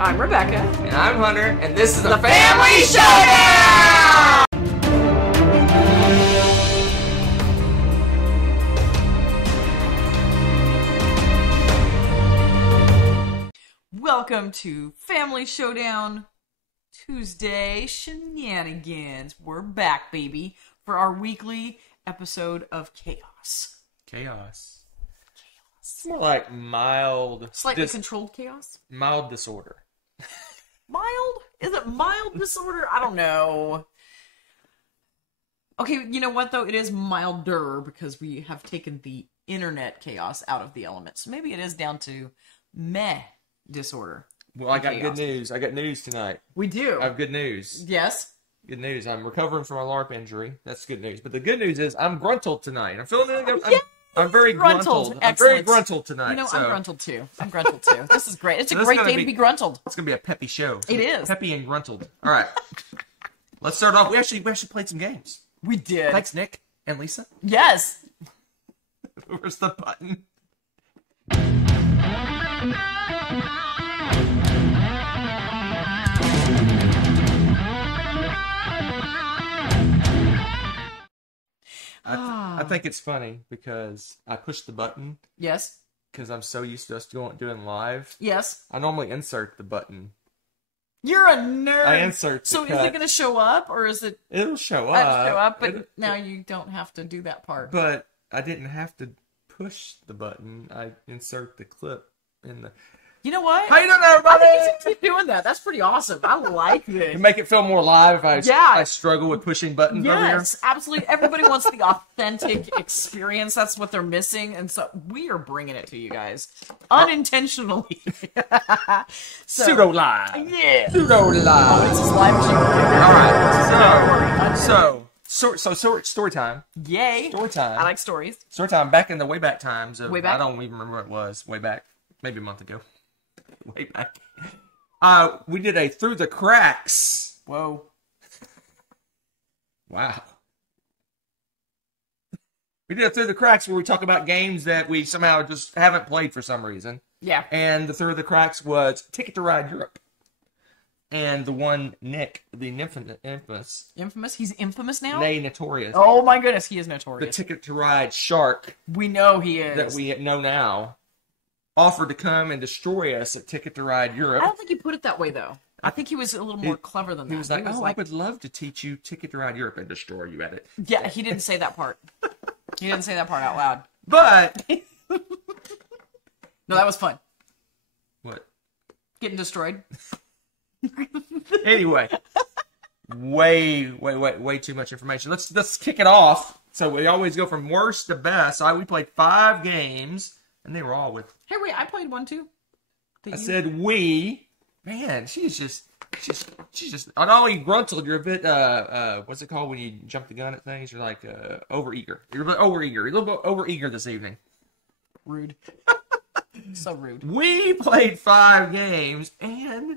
I'm Rebecca. And I'm Hunter, and this is the Family Showdown! Welcome to Family Showdown Tuesday Shenanigans. We're back, baby, for our weekly episode of Chaos. Chaos. It's more like mild... Slightly controlled chaos? Mild disorder. Mild? Is it mild disorder? I don't know. Okay, you know what, though? It is milder because we have taken the internet chaos out of the element. So maybe it is down to meh disorder. Well, I got good news. I got news tonight. We do. I have good news. Yes. Good news. I'm recovering from a LARP injury. That's good news. But the good news is I'm gruntled tonight. I'm feeling I'm very gruntled. I'm very gruntled tonight. You know, I'm gruntled too. This is great. It's a great day to be gruntled. It's going to be a peppy show. It is. Peppy and gruntled. All right. Let's start off. We actually played some games. We did. Thanks, Nick and Lisa. Yes. Where's the button? I think it's funny because I pushed the button. Yes. Because I'm so used to us doing live. Yes. I normally insert the button. You're a nerd. I insert the So cut. Is it going to show up or is it... It'll show up. It'll show up, but now you don't have to do that part. But I didn't have to push the button. I insert the clip in the... You know what? How you doing, everybody? I think you should keep doing that. That's pretty awesome. I like this. To make it feel more live if I struggle with pushing buttons over here. Yes, absolutely. Everybody wants the authentic experience. That's what they're missing. And so we are bringing it to you guys. Unintentionally. Pseudo-live. Yeah. Pseudo-live. Oh, it's just live. All right. So story time. Yay. Story time. I like stories. Story time back in the way back times. Way back? I don't even remember what it was. Way back. Maybe a month ago. Way back. We did a Through the Cracks. Whoa. Wow. We did a Through the Cracks where we talk about games that we somehow just haven't played for some reason. Yeah. And the Through the Cracks was Ticket to Ride Europe. And the one, Nick, the infamous. Infamous? He's infamous now? Nay, notorious. Oh my goodness, he is notorious. The Ticket to Ride Shark. We know he is. That we know now. Offered to come and destroy us at Ticket to Ride Europe. I don't think he put it that way, though. I think he was a little more clever than that. He was like, I would love to teach you Ticket to Ride Europe and destroy you at it. Yeah, he didn't say that part. He didn't say that part out loud. But... No, that was fun. What? Getting destroyed. Anyway. Way too much information. Let's kick it off. So we always go from worst to best. So we played 5 games. And they were all with... Hey, wait, I played one, too. Said we. Man, she's just... Not only gruntled, you're a bit, what's it called when you jump the gun at things? You're like, overeager. You're a bit overeager. You're a little bit overeager this evening. Rude. So rude. We played 5 games, and...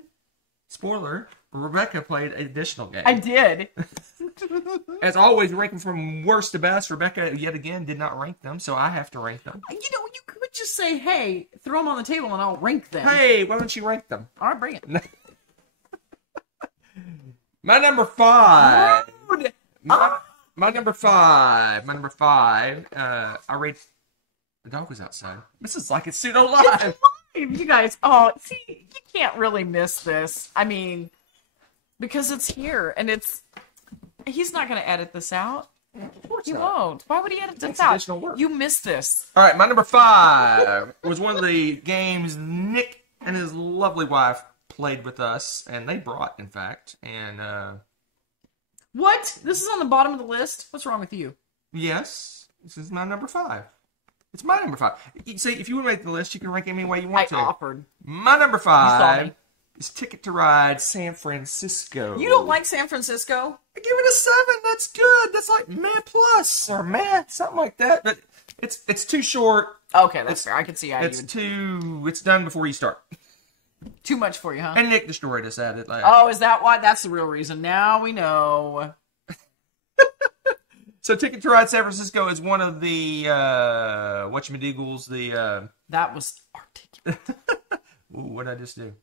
Spoiler, Rebecca played an additional game. I did. As always, ranking from worst to best. Rebecca, yet again, did not rank them, so I have to rank them. You know, you could just say, hey, throw them on the table and I'll rank them. Hey, why don't you rank them? All right, bring it. My number 5. Rude. My number 5. I rate... The dog was outside. This is like it's pseudo-live. You guys, see, you can't really miss this. I mean, because it's here, and he's not going to edit this out. He won't. Why would he edit this out? Work. You missed this. All right, my number 5 was one of the games Nick and his lovely wife played with us, and they brought, in fact, and... What? This is on the bottom of the list? What's wrong with you? Yes, this is my number 5. It's my number 5. See, if you want to make the list, you can rank it any way you want to. I offered. My number 5 is Ticket to Ride San Francisco. You don't like San Francisco? I give it a 7. That's good. That's like meh plus or meh, something like that. But it's too short. Okay, that's fair. I can see how It's done before you start. Too much for you, huh? And Nick destroyed us at it. Oh, is that why? That's the real reason. Now we know. So Ticket to Ride San Francisco is one of the whatchamadeagles, That was articulate. Ooh, what did I just do?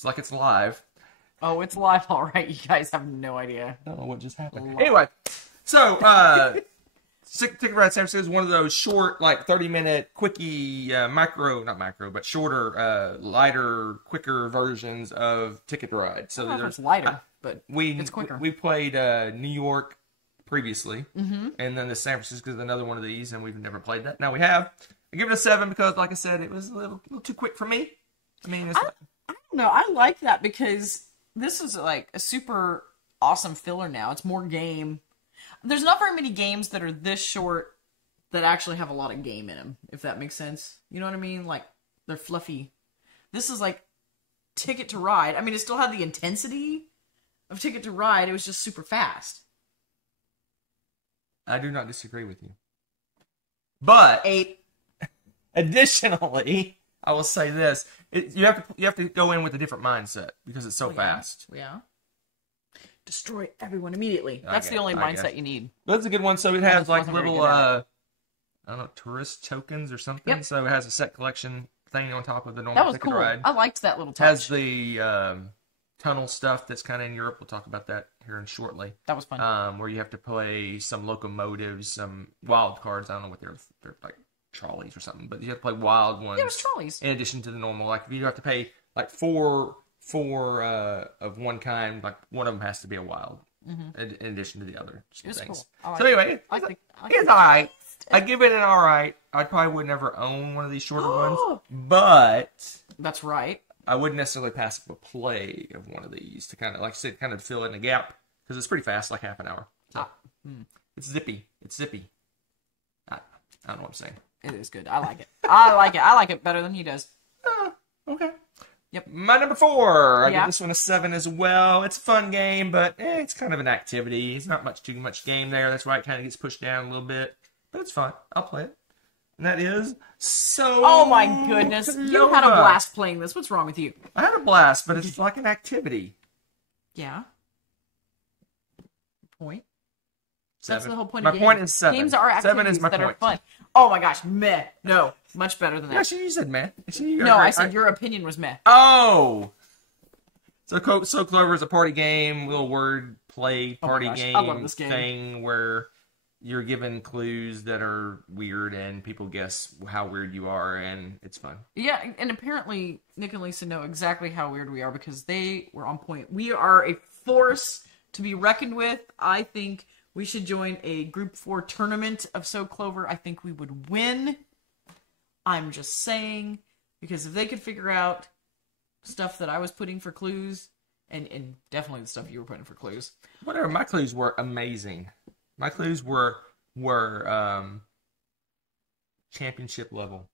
It's like it's live. Oh, it's live, all right. You guys have no idea. I don't know what just happened. Live. Anyway, so Ticket to Ride San Francisco is one of those short, like 30-minute, quickie, not micro, but shorter, lighter, quicker versions of Ticket to Ride. So I don't know if it's lighter, but it's quicker. We played New York previously, and then the San Francisco is another one of these, and we've never played that. Now we have. I give it a 7 because, like I said, it was a little too quick for me. I mean, I don't know. I like that because this is like a super awesome filler now. It's more game. There's not very many games that are this short that actually have a lot of game in them, if that makes sense. You know what I mean? Like, they're fluffy. This is like Ticket to Ride. I mean, it still had the intensity of Ticket to Ride. It was just super fast. I do not disagree with you. But 8. Additionally, I will say this: you have to go in with a different mindset because it's so fast. Yeah. Destroy everyone immediately. That's the only mindset you need. But that's a good one. So it has like little, I don't know, tourist tokens or something. Yep. So it has a set collection thing on top of the normal Ticket to Ride. I liked that little touch. Has the tunnel stuff that's kind of in Europe. We'll talk about that here in shortly. That was fun. Where you have to play some locomotives, some wild cards. I don't know what they're like trolleys or something, but you have to play wild ones. Yeah, it was trolleys. In addition to the normal, like if you have to pay like four of one kind, like one of them has to be a wild, in addition to the other things. Cool. So anyway, it's all right. I give it an all right. I probably would never own one of these shorter ones, but that's right. I wouldn't necessarily pass up a play of one of these to kind of, like I said, kind of fill in the gap because it's pretty fast, like half an hour. So, It's zippy. I don't know what I'm saying. It is good. I like it. I like it better than he does. Okay. Yep. My number 4. I give this one a 7 as well. It's a fun game, but it's kind of an activity. It's not too much game there. That's why it kind of gets pushed down a little bit. But it's fun. I'll play it. And that is Oh my goodness. You had a blast playing this. What's wrong with you? I had a blast, but it's like an activity. Yeah. Point. 7. That's the whole point my of games. point is 7. Games are activities 7 is my that point. are fun. Oh my gosh, meh. No, much better than that. Yeah, you said meh. No, I said your opinion was meh. Oh! So Clover is a party game, little word play party game, I love this game thing where you're given clues that are weird and people guess how weird you are, and it's fun. Yeah, and apparently Nick and Lisa know exactly how weird we are because they were on point. We are a force to be reckoned with. I think we should join a Group 4 tournament of So Clover. I think we would win. I'm just saying, because if they could figure out stuff that I was putting for clues, and definitely the stuff you were putting for clues. Whatever, my clues were amazing. My clues were championship level.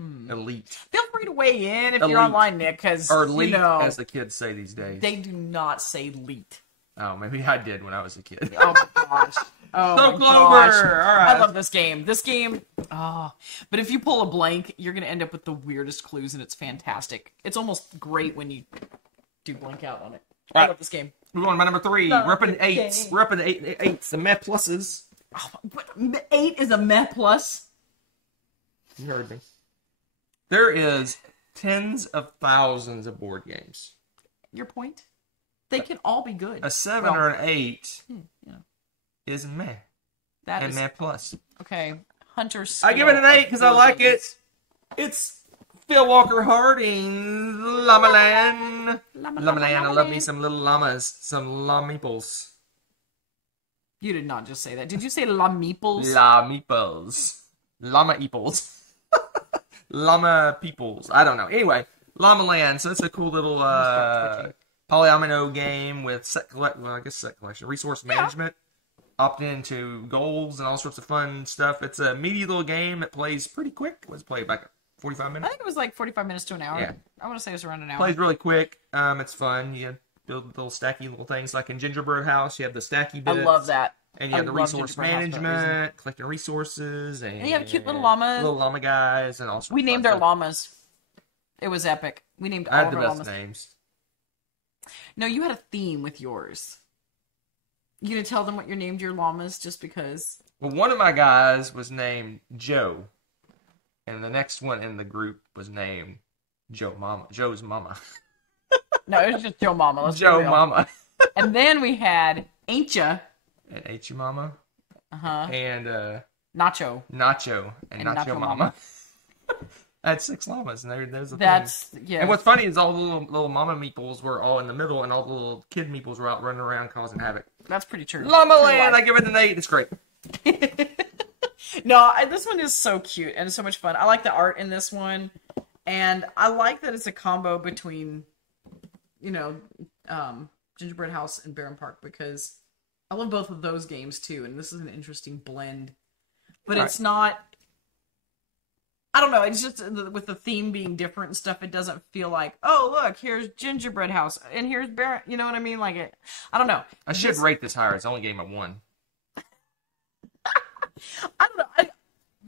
Elite. Feel free to weigh in if you're online, Nick, because, or elite, as the kids say these days. They do not say leet. Oh, maybe I did when I was a kid. Oh my gosh. Oh So my Clover! gosh. All right. I love this game. But if you pull a blank, you're going to end up with the weirdest clues, and it's fantastic. It's almost great when you do blank out on it. I love this game. We're going to my number 3. We're up in 8s. We're up in 8s. The meh pluses. Oh, 8 is a meh plus? You heard me. There is tens of thousands of board games. Your point? They can all be good. A 7 or an 8 is meh. That and is meh plus. Okay. Hunter's. I give it an 8 because I like it. It's Phil Walker Harding's Llama Land. Llama Land. I love me some little llamas. Some llameeples. You did not just say that. Did you say llameeples? Llameeples. Llama eeples. Llama peoples. I don't know. Anyway, Llama Land. So it's a cool little polyomino game with set collection, resource management, opt into goals and all sorts of fun stuff. It's a meaty little game that plays pretty quick. Was played back 45 minutes. I think it was like 45 minutes to an hour. Yeah. I want to say it was around an hour. Plays really quick. It's fun. You build little stacky little things like in Gingerbread House. You have the stacky bits. I love that. And you have the resource management, collecting resources, and you have cute little llamas. Little llama guys, and all sorts We named our llamas. It was epic. We named all of our llamas. I had the best names. No, you had a theme with yours. You gonna tell them what you named your llamas just because? Well, one of my guys was named Joe, and the next one in the group was named Joe's Mama. No, it was just Joe Mama. Let's be Joe real. Mama. And then we had Ain't Ya? And H Mama. Uh-huh. And Nacho. Nacho. And Nacho Nacho Mama. Mama. I had 6 llamas, and there's a That's, thing. yeah. And what's funny is all the little mama meeples were all in the middle, and all the little kid meeples were out running around causing havoc. That's pretty true. Llama True Land, life. I give it an 8. It's great. No, this one is so cute and it's so much fun. I like the art in this one, and I like that it's a combo between, Gingerbread House and Barren Park, because I love both of those games too, and this is an interesting blend. But Right. it's not. I don't know. It's just with the theme being different and stuff. It doesn't feel like, oh look, here's Gingerbread House and here's Barren. You know what I mean? Like it. I don't know. I should rate this higher. It's the only game I won. I don't know.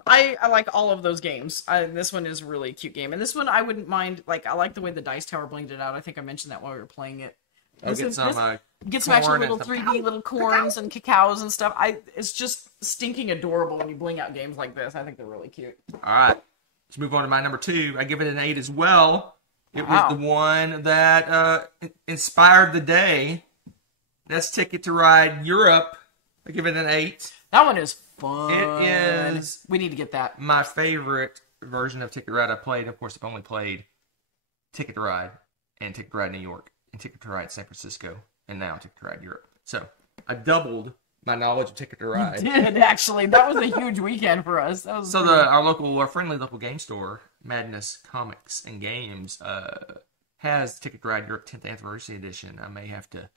I like all of those games. This one is a really cute game, and this one I wouldn't mind. Like I like the way the dice tower blinged it out. I think I mentioned that while we were playing it. I'll get some Get some actual corn little and some 3D little corns and cacaos and stuff. It's just stinking adorable when you bling out games like this. I think they're really cute. All right. Let's move on to my number 2. I give it an 8 as well. It Wow. was the one that inspired the day. That's Ticket to Ride Europe. I give it an 8. That one is fun. It is We need to get that. my favorite version of Ticket to Ride I played. Of course, I've only played Ticket to Ride and Ticket to Ride New York and Ticket to Ride San Francisco and now Ticket to Ride Europe. So I doubled my knowledge of Ticket to Ride. Did actually. That was a huge weekend for us. That was So our friendly local game store, Madness Comics and Games, has Ticket to Ride Europe 10th Anniversary Edition. I may have to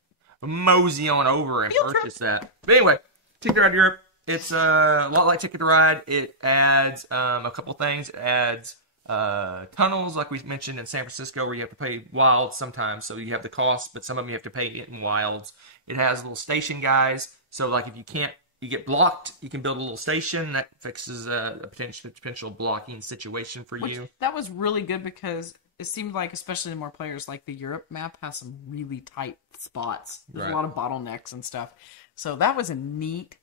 mosey on over and purchase that. But anyway, Ticket to Ride Europe, it's a lot like Ticket to Ride. It adds a couple things. It adds tunnels, like we mentioned in San Francisco, where you have to pay wilds sometimes. So you have the cost, but some of them you have to pay it in wilds. It has little station guys. So like if you get blocked, you can build a little station that fixes a potential blocking situation for you. That was really good because it seemed like, especially the more players, like the Europe map has some really tight spots. There's a lot of bottlenecks and stuff. So that was a neat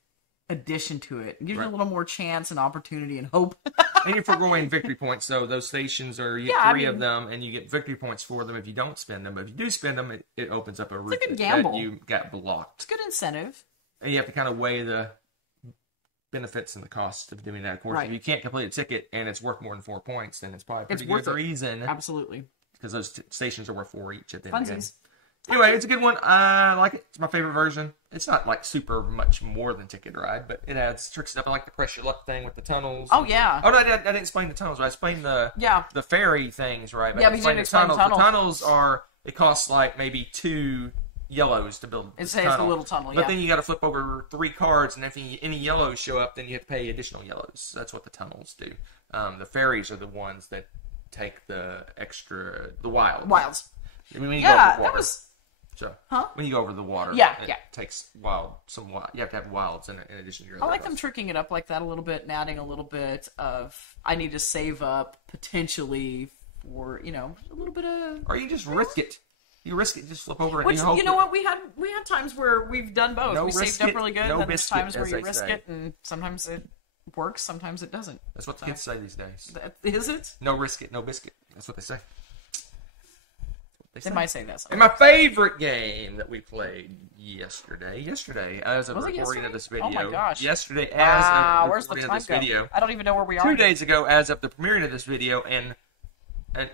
addition to it. It gives you a little more chance and opportunity and hope. And you're foregoing victory points, so those stations are you get 3 of them, and you get victory points for them if you don't spend them. But if you do spend them, it opens up a route good gamble. that you got blocked. It's good incentive. And you have to kind of weigh the benefits and the costs of doing that. Of course, if you can't complete a ticket and it's worth more than 4 points, then it's probably a pretty good reason. Absolutely. Because those stations are worth 4 each at the end of the game. Funsies. Anyway, it's a good one. I like it. It's my favorite version. It's not like super much more than Ticket to Ride, but it adds tricks up. I like the press your luck thing with the tunnels. Oh yeah. Oh no, I didn't explain the tunnels. I explained the ferry things, right? But Yeah, but you didn't explain the tunnels. The tunnels are, it costs like maybe 2 yellows to build. It's a little tunnel, But then you got to flip over 3 cards, and if any yellows show up, then you have to pay additional yellows. That's what the tunnels do. The ferries are the ones that take the wilds. When you go over the water. When you go over the water, it takes some wild. You have to have wilds in addition to your. I like them tricking it up like that a little bit and adding a little bit of I need to save up potentially for a little bit of. Or you just risk it. You risk it, just flip over it. Which and you know what we had times where we've done both. We saved up really good, no and then there's biscuit, times where as you they risk say. it, and sometimes it works, sometimes it doesn't. That's what the kids say these days. Is it? No risk it, no biscuit. That's what they say. They might say that. And my favorite game that we played yesterday, as of Was it recording yesterday? of this video. Oh my gosh. Yesterday, as of where's the recording time of this go? video. I don't even know where we are. 2 days ago, as of the premiering of this video, and an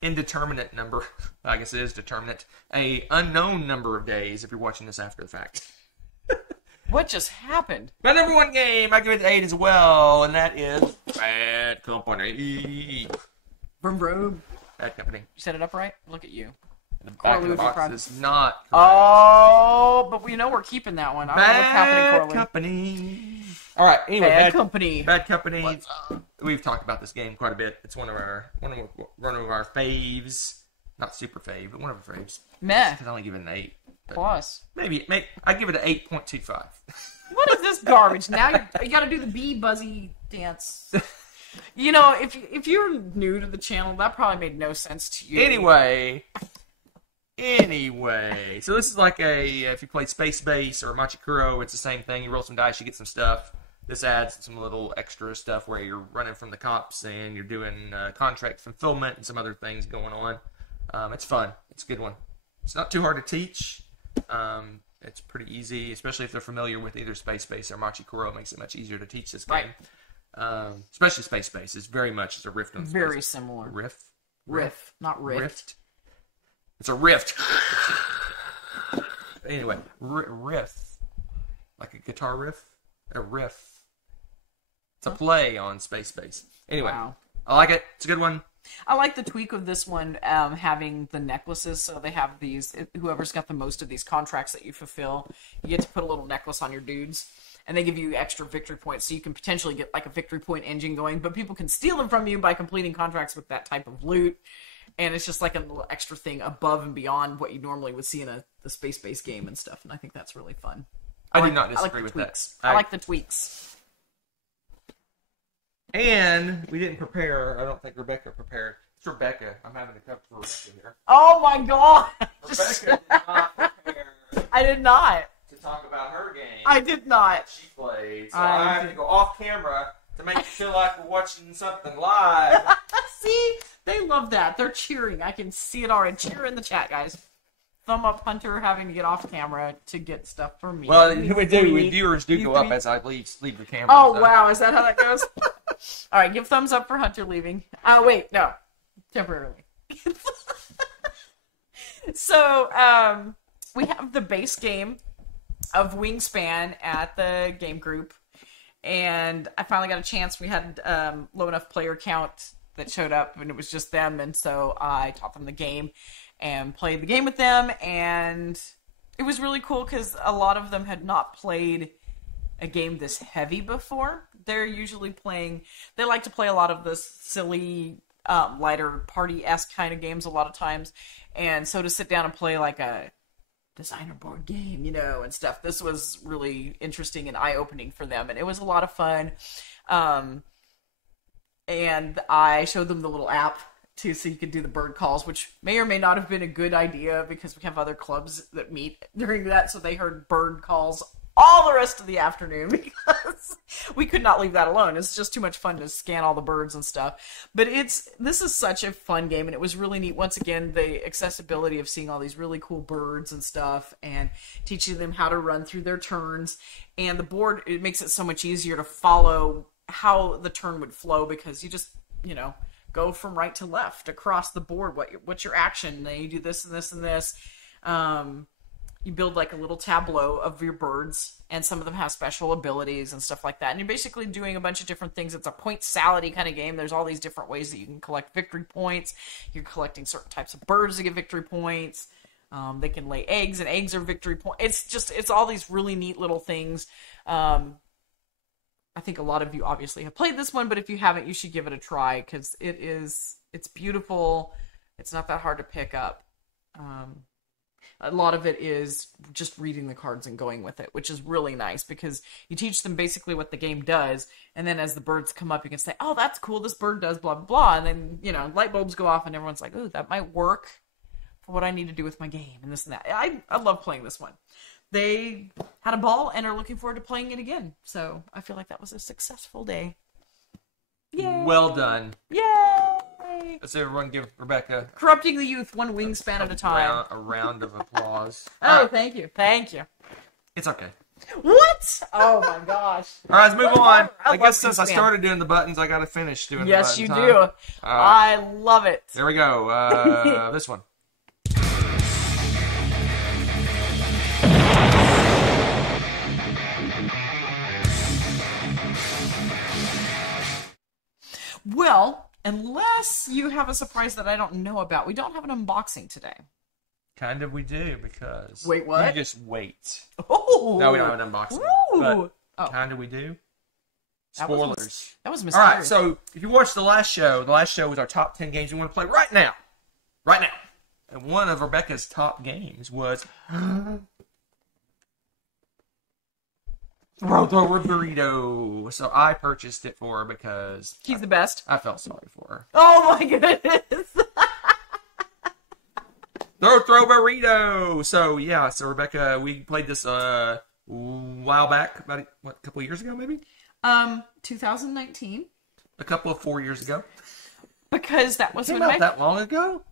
indeterminate number, I guess it is determinate, a unknown number of days if you're watching this after the fact. What just happened? My number 1 game, I give it an 8 as well, and that is Bad Company. Vroom vroom. Bad Company. You set it up right? Look at you. The back of the box is not correct. Oh, but we know we're keeping that one. I don't know what's happening, Bad Corley. Company. All right. Anyway, Bad Company. Bad Company. We've talked about this game quite a bit. It's one of our faves. Not super fave, but one of our faves. Meh. I'd only give it an 8. Plus. Maybe I give it an 8.25. What is this garbage? Now you got to do the bee buzzy dance. If you're new to the channel, that probably made no sense to you. Anyway, so this is like if you played Space Base or Machikuro, it's the same thing. You roll some dice, you get some stuff. This adds some little extra stuff where you're running from the cops and you're doing contract fulfillment and some other things going on. It's fun. It's a good one. It's not too hard to teach. It's pretty easy, especially if they're familiar with either Space Base or Machi Koro. It makes it much easier to teach this game. Right. Especially Space Base. It's very much it's a rift on Space. Very similar. Rift, not rift. It's a rift. Anyway, riff. Like a guitar riff? A riff. It's a play on Space Base. Anyway, wow. I like it. It's a good one. I like the tweak of this one, having the necklaces. So they have these, whoever's got the most of these contracts that you fulfill, you get to put a little necklace on your dudes. And they give you extra victory points, so you can potentially get like a victory point engine going. But people can steal them from you by completing contracts with that type of loot. And it's just like a little extra thing above and beyond what you normally would see in a space-based game and stuff. And I think that's really fun. I do not disagree with that. I like the tweaks. And we didn't prepare. I don't think Rebecca prepared. It's Rebecca. I'm having to cover for Rebecca here. Oh my god! Rebecca did not prepare. I did not. To talk about her game. I did not. That she played. So I have to go off camera to make you feel like we're watching something live. See? They love that. They're cheering. I can see it already. Cheer in the chat, guys. Thumb up Hunter having to get off camera to get stuff for me. Well, we do. Viewers do go up as I leave the camera. Oh, so. Wow. Is that how that goes? All right. Give thumbs up for Hunter leaving. Oh, wait. No. Temporarily. So, we have the base game of Wingspan at the game group. And I finally got a chance. We had low enough player count that showed up, and it was just them. And so I taught them the game and played the game with them, and it was really cool because a lot of them had not played a game this heavy before. They're usually playing, they like to play a lot of the silly, lighter party-esque kind of games a lot of times, and so to sit down and play like a designer board game, you know, and stuff, this was really interesting and eye-opening for them, and it was a lot of fun. And I showed them the little app too, so you could do the bird calls, which may or may not have been a good idea because we have other clubs that meet during that, so they heard bird calls all the rest of the afternoon because we could not leave that alone. It's just too much fun to scan all the birds and stuff. But this is such a fun game, and it was really neat. Once again, the accessibility of seeing all these really cool birds and stuff and teaching them how to run through their turns. And the board, it makes it so much easier to follow how the turn would flow because you just, you know, go from right to left across the board. What's your action? Then you do this and this and this. You build like a little tableau of your birds, and some of them have special abilities and stuff like that. And you're basically doing a bunch of different things. It's a point salad-y kind of game. There's all these different ways that you can collect victory points. You're collecting certain types of birds to get victory points. They can lay eggs, and eggs are victory points. It's all these really neat little things. I think a lot of you obviously have played this one, but if you haven't, you should give it a try because it's beautiful. It's not that hard to pick up. A lot of it is just reading the cards and going with it, which is really nice because you teach them basically what the game does, and then as the birds come up, you can say, oh, that's cool, this bird does blah, blah, blah, and then, you know, light bulbs go off, and everyone's like, oh, that might work for what I need to do with my game, and this and that. I love playing this one. They had a ball and are looking forward to playing it again. So I feel like that was a successful day. Yay! Well done. Yay! Let's everyone give Rebecca Corrupting the Youth, one wingspan at a time. A round of applause. Oh, right. Thank you. Thank you. It's okay. What? Oh my gosh. All right, let's move on. I guess since I started doing the buttons, I got to finish doing the buttons. Yes, you do. I love it. There we go. This one. Well, unless you have a surprise that I don't know about, we don't have an unboxing today. Kind of we do, because... Wait, what? You just wait. Oh! No, we don't have an unboxing. Ooh! But kind of we do. Spoilers. That was mysterious. All right, so if you watched the last show was our top 10 games we want to play right now. Right now. And one of Rebecca's top games was... Roto Burrito. So I purchased it for her because... She's the best. I felt sorry for her. Oh my goodness. Throw Burrito. So yeah, so Rebecca, we played this a while back, about a couple of years ago maybe? 2019. A couple of 4 years ago. Because that was Came when out that long ago?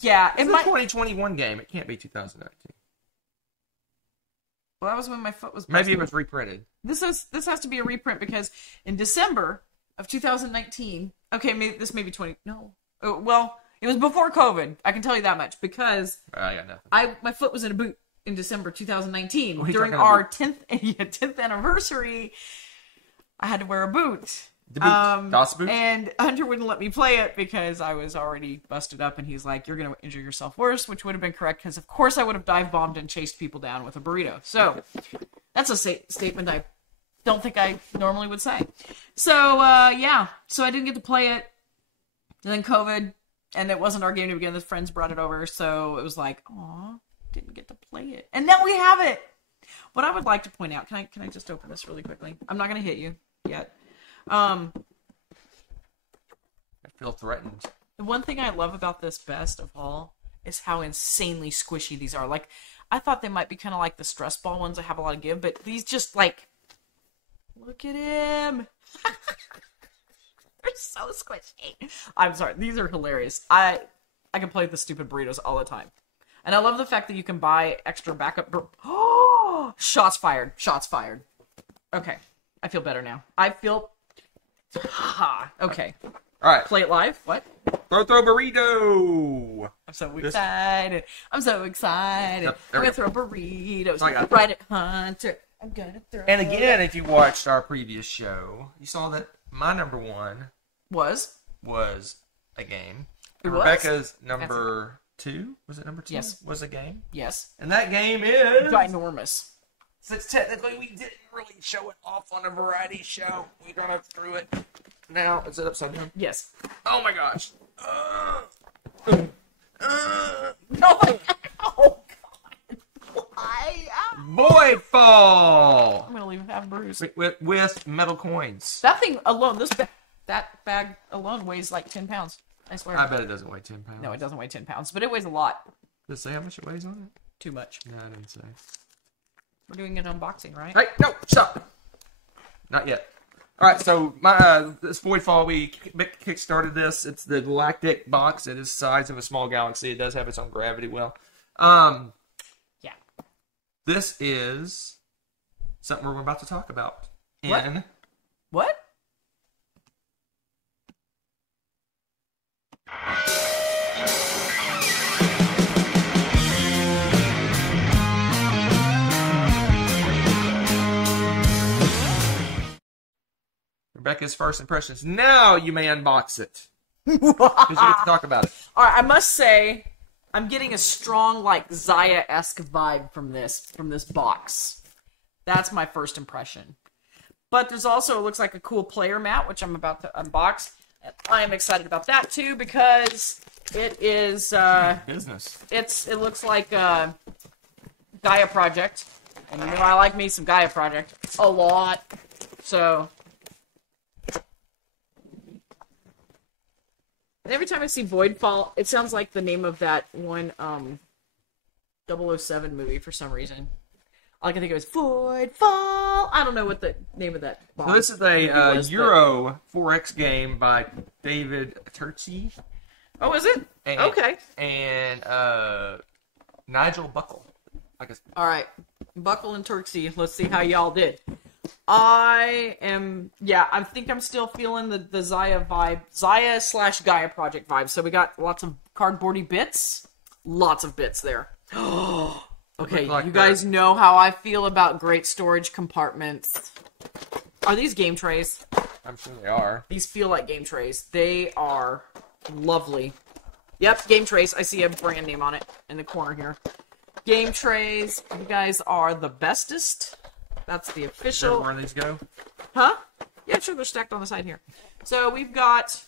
Yeah, It's a 2021 game. It can't be 2019. Well, that was when my foot was busted. Maybe it was reprinted. This has to be a reprint because in December of 2019. Okay, this may be 20. No, well, it was before COVID. I can tell you that much because I got nothing. My foot was in a boot in December 2019 What are you during talking our about? 10th anniversary. I had to wear a boot. The boot. Das Boot? And Hunter wouldn't let me play it because I was already busted up, and he's like, "You're going to injure yourself worse," which would have been correct because, of course, I would have dive bombed and chased people down with a burrito. So that's a statement I don't think I normally would say. So yeah, so I didn't get to play it. And then COVID, and it wasn't our game to begin with. Friends brought it over, so it was like, aw, didn't get to play it. And now we have it. What I would like to point out, can I just open this really quickly? I'm not going to hit you yet. I feel threatened. The one thing I love about this best of all is how insanely squishy these are. Like, I thought they might be kind of like the stress ball ones that have a lot of give, but these just like, look at him. They're so squishy. I'm sorry. These are hilarious. I can play with the stupid burritos all the time. And I love the fact that you can buy extra backup. Oh, shots fired. Shots fired. Okay. I feel better now. I feel... Okay. All right. Play it live? What? Throw burrito. I'm so excited. I'm so excited. Yep, I'm going to throw burritos I got it. right at Hunter. I'm going to throw... And again, if you watched our previous show, you saw that my number one Was a game. It was? Rebecca's number two, was it number two? Yes. Was a game. Yes. And that game is... Ginormous. Since technically we didn't really show it off on a variety show, we're gonna through it now. Is it upside down? Yes. Oh my gosh. Oh my God. Oh God. Why? Void Fall! I'm going to leave it half bruised. With metal coins. That thing alone, that bag alone weighs like 10 pounds. I swear. I bet it doesn't weigh 10 pounds. No, it doesn't weigh 10 pounds, but it weighs a lot. Does it say how much it weighs on it? Too much. No, I didn't say. We're doing an unboxing, right? Hey, no, stop. Not yet. All right, so my this Void Fall, we kick-started this. It's the Galactic box. It is the size of a small galaxy. It does have its own gravity well. Yeah. This is something we're about to talk about. What? Rebecca's first impressions. Now you may unbox it. Because you get to talk about it. All right, I must say, I'm getting a strong, like, Zaya-esque vibe from this box. That's my first impression. But there's also, it looks like a cool player mat, which I'm about to unbox. And I am excited about that, too, because it is, Business. it looks like a Gaia Project. And you know I like me some Gaia Project a lot. So... And every time I see Void Fall, it sounds like the name of that one 007 movie for some reason. All I can think of is Void Fall. I don't know what the name of that box So this is a Euro 4X game by David Turczi. Oh, is it? Okay. And Nigel Buckle. I guess. All right. Buckle and Turksy. Let's see how y'all did. I think I'm still feeling the Zaya vibe. Zaya/Gaia Project vibe. So we got lots of cardboardy bits. Lots of bits there. Okay, like you guys know how I feel about great storage compartments. Are these game trays? I'm sure they are. These feel like game trays. They are lovely. Yep, game trays. I see a brand name on it in the corner here. Game trays. You guys are the bestest. That's the official. Where these go? Huh? Yeah, sure, they're stacked on the side here. So we've got...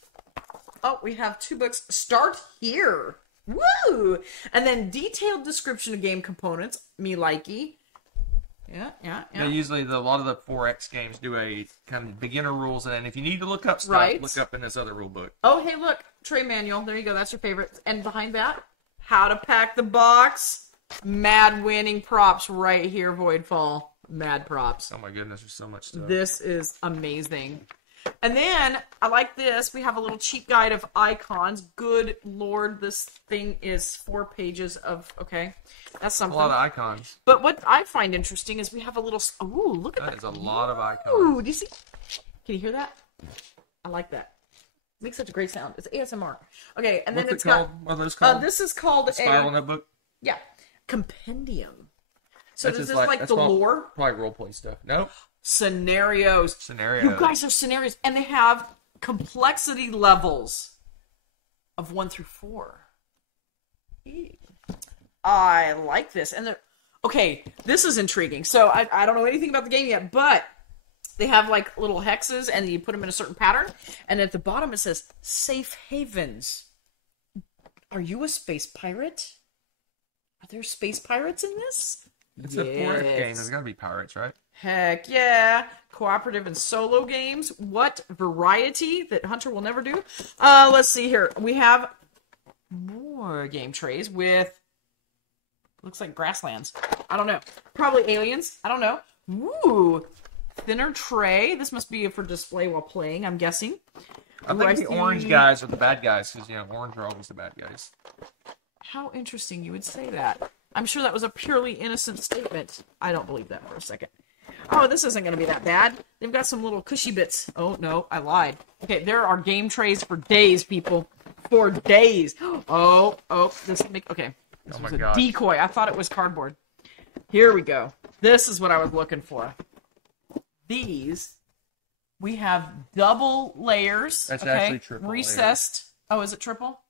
Oh, we have 2 books. Start here. Woo! And then detailed description of game components. Me likey. Yeah. Usually a lot of the 4X games do a kind of beginner rules, and if you need to look up stuff, Right. look up in this other rule book. Oh, hey, look. Tray manual. There you go. That's your favorite. And behind that, how to pack the box. Mad winning props right here, Voidfall. Mad props. Oh my goodness, there's so much stuff. This is amazing. And then, I like this. We have a little cheap guide of icons. Good Lord, this thing is 4 pages of, okay, that's something. A lot of icons. But what I find interesting is we have a little, ooh, look at that. That is a lot of icons. Ooh, do you see? Can you hear that? I like that. It makes such a great sound. It's ASMR. Okay, and then What's it's got, what are those called? this is called Spiral notebook? yeah, compendium. So That's this just is like that's the probably- lore. Probably role play stuff. Nope. Scenarios. Scenarios. You guys are scenarios. And they have complexity levels of 1 through 4. I like this. And okay, this is intriguing. So I don't know anything about the game yet, but they have like little hexes and you put them in a certain pattern. And at the bottom it says safe havens. Are you a space pirate? Are there space pirates in this? It's a Forest game. There's got to be pirates, right? Heck yeah. Cooperative and solo games. What variety that Hunter will never do. Let's see here. We have more game trays with, looks like grasslands. I don't know. Probably aliens. I don't know. Ooh. Thinner tray. This must be for display while playing, I'm guessing. I think the orange guys are the bad guys because, you know, orange are always the bad guys. How interesting you would say that. I'm sure that was a purely innocent statement. I don't believe that for a second. Oh, this isn't going to be that bad. They've got some little cushy bits. Oh, no, I lied. Okay, there are game trays for days, people. For days. Oh, this make okay. This was a decoy. I thought it was cardboard. Here we go. This is what I was looking for. These, we have double layers. That's okay? actually triple recessed. Layers. Oh, is it triple?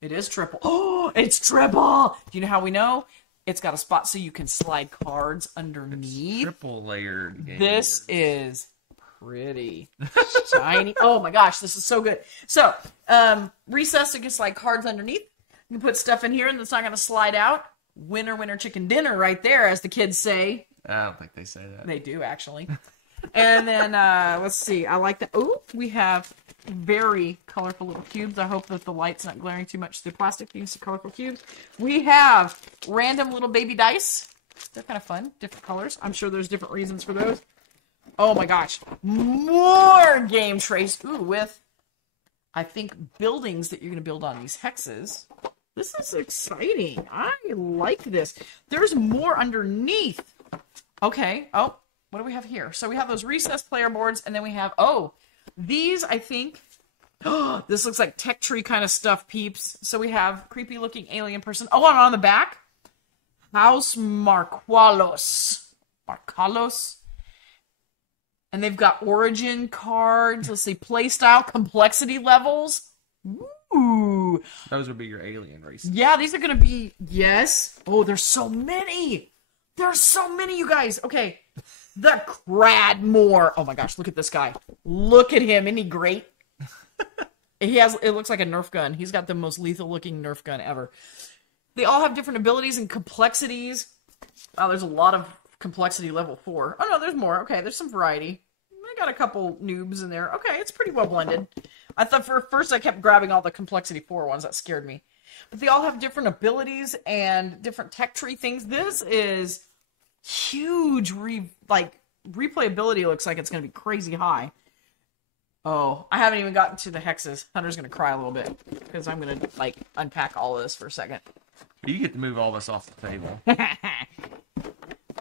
It is triple. Oh, it's triple. Do you know how we know? It's got a spot so you can slide cards underneath. It's triple layered. This is pretty shiny. Oh my gosh, this is so good. So, recessed, you can slide cards underneath. You can put stuff in here and it's not going to slide out. Winner, winner, chicken dinner right there, as the kids say. I don't think they say that. They do, actually. And then, let's see. I like that. Oh, we have very colorful little cubes. I hope that the light's not glaring too much through the plastic. You can see colorful cubes. We have random little baby dice. They're kind of fun. Different colors. I'm sure there's different reasons for those. Oh my gosh. More game trays. Ooh, with, I think, buildings that you're going to build on these hexes. This is exciting. I like this. There's more underneath. Okay. Oh, what do we have here? So we have those recessed player boards, and then we have, these, I think, this looks like tech tree kind of stuff, peeps. So we have creepy looking alien person. Oh, and on the back, House Marqualos. And they've got origin cards. Let's see, play style, complexity levels. Ooh. Those would be your alien races. Yeah, these are going to be, yes. Oh, there's so many. There's so many, you guys. Okay. The Cradmore. Oh my gosh, look at this guy. Look at him. Isn't he great? It looks like a Nerf gun. He's got the most lethal looking Nerf gun ever. They all have different abilities and complexities. Wow, there's a lot of complexity level 4. Oh no, there's more. Okay, there's some variety. I got a couple noobs in there. Okay, it's pretty well blended. I thought for first I kept grabbing all the complexity 4 ones. That scared me. But they all have different abilities and different tech tree things. This is huge. Replayability looks like it's going to be crazy high. Oh, I haven't even gotten to the hexes. Hunter's going to cry a little bit because I'm going to unpack all of this for a second. You get to move all this off the table.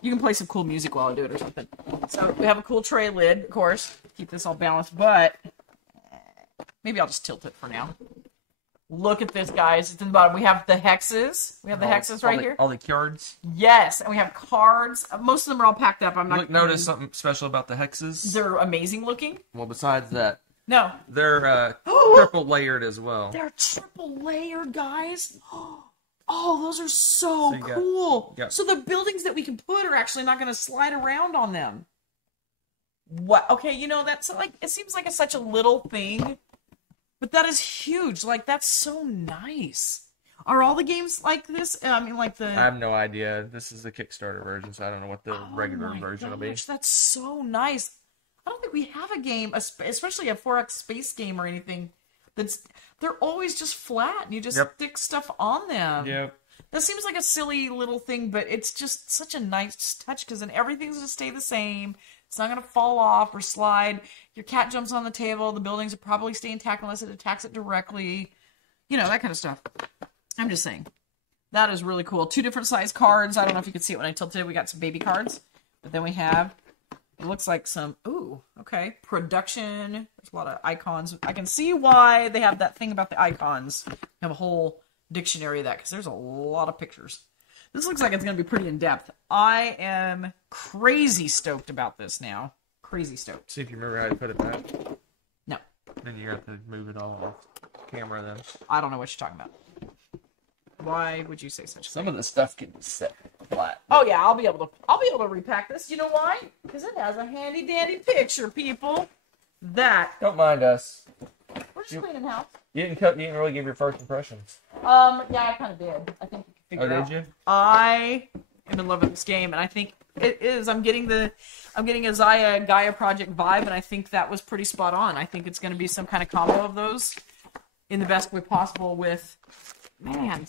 You can play some cool music while I do it or something. So we have a cool tray lid, of course. Keep this all balanced, but maybe I'll just tilt it for now. Look at this, guys. It's in the bottom. We have the hexes. We have the hexes right here. All the cards. Yes, and we have cards. Most of them are all packed up. I'm not. Notice something special about the hexes? They're amazing looking. Well, besides that, no, they're triple layered as well. They're triple layered, guys. Oh, those are so cool. So the buildings that we can put are actually not going to slide around on them. What? Okay, you know, that's it seems like it's such a little thing, but that is huge. That's so nice. Are all the games like this? I mean, I have no idea. This is the Kickstarter version, so I don't know what the regular version will be. That's so nice. I don't think we have a game, especially a 4X space game or anything, they're always just flat and you just stick stuff on them. Yep. That seems like a silly little thing, but it's just such a nice touch because then everything's going to stay the same. It's not going to fall off or slide. Your cat jumps on the table. The buildings will probably stay intact unless it attacks it directly. You know, that kind of stuff. I'm just saying. That is really cool. 2 different size cards. I don't know if you can see it when I tilted it. We got some baby cards. But then we have, it looks like some, ooh, okay, production. There's a lot of icons. I can see why they have that thing about the icons. They have a whole dictionary of that because there's a lot of pictures. This looks like it's going to be pretty in-depth. I am crazy stoked about this now. Crazy stoked. See if you remember how to put it back. No. Then you have to move it all off camera then. I don't know what you're talking about. Why would you say such a thing? Some of the stuff can be set flat. Oh yeah, I'll be able to repack this. You know why? Because it has a handy dandy picture, people. That Don't mind us. we're just cleaning house. You didn't really give your first impressions. Yeah, I kind of did. I think you can figure it out. Did you? I am in love with this game, and I think it is. I'm getting a Zaya Gaia Project vibe, and I think that was pretty spot on. I think it's going to be some kind of combo of those in the best way possible with, man,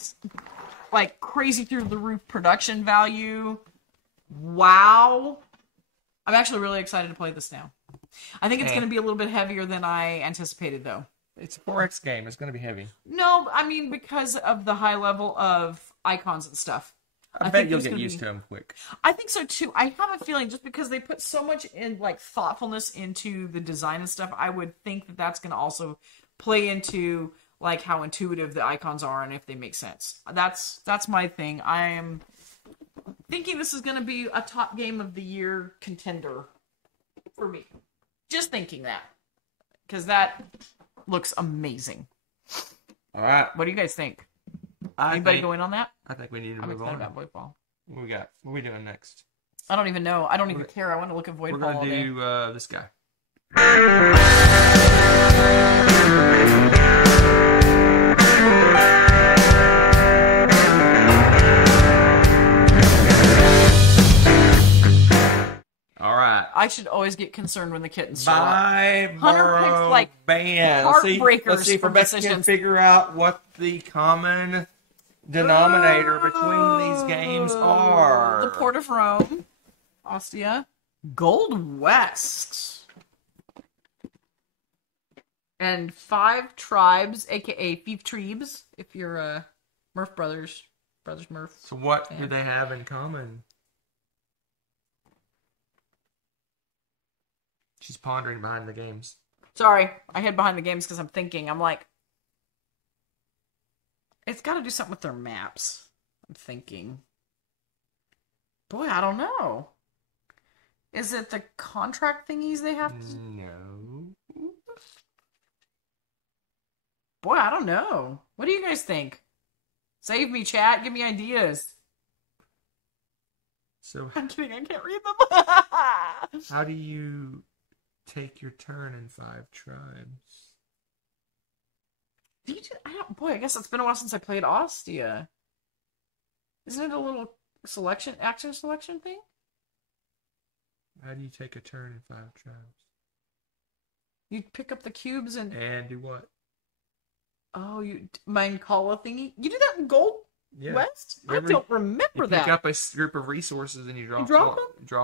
like crazy through the roof production value. Wow. I'm actually really excited to play this now. I think it's going to be a little bit heavier than I anticipated, though. It's a 4X game. It's going to be heavy. No, I mean because of the high level of icons and stuff. I bet you'll get used to them quick. I think so too. I have a feeling just because they put so much in like thoughtfulness into the design and stuff, I would think that that's going to also play into like how intuitive the icons are and if they make sense. That's my thing. I am thinking this is going to be a top game of the year contender for me. Just thinking that, because that looks amazing. All right. What do you guys think? Anybody go in on that? I think we need to I'm move excited on. about Void Ball. What we got? What are we doing next? I don't even know. I don't even care. I want to look at Void We're Ball going all to day. do this guy. All right. I should always get concerned when the kittens show up. Bye, Hunter picks, like, band. heartbreakers Let's see if for Rebecca can decisions. figure out what the common denominator between these games are. The Port of Rome, Ostia, Gold West, and 5 tribes, aka Thief Tribes, if you're Murph Brothers Murph. So what do they have in common? She's pondering behind the games. Sorry, I hid behind the games because I'm thinking. I'm like, it's got to do something with their maps. I'm thinking. Boy, I don't know. Is it the contract thingies they have to... No. Boy, I don't know. What do you guys think? Save me, chat. Give me ideas. So I'm kidding. I can't read them. how do you take your turn in 5 tribes? Boy, I guess it's been a while since I played Ostia. Isn't it a little action selection thing? How do you take a turn in 5 tribes? You pick up the cubes and do what? oh, you Mancala thingy. You do that in Gold West? I don't remember you that. pick up a group of resources and you drop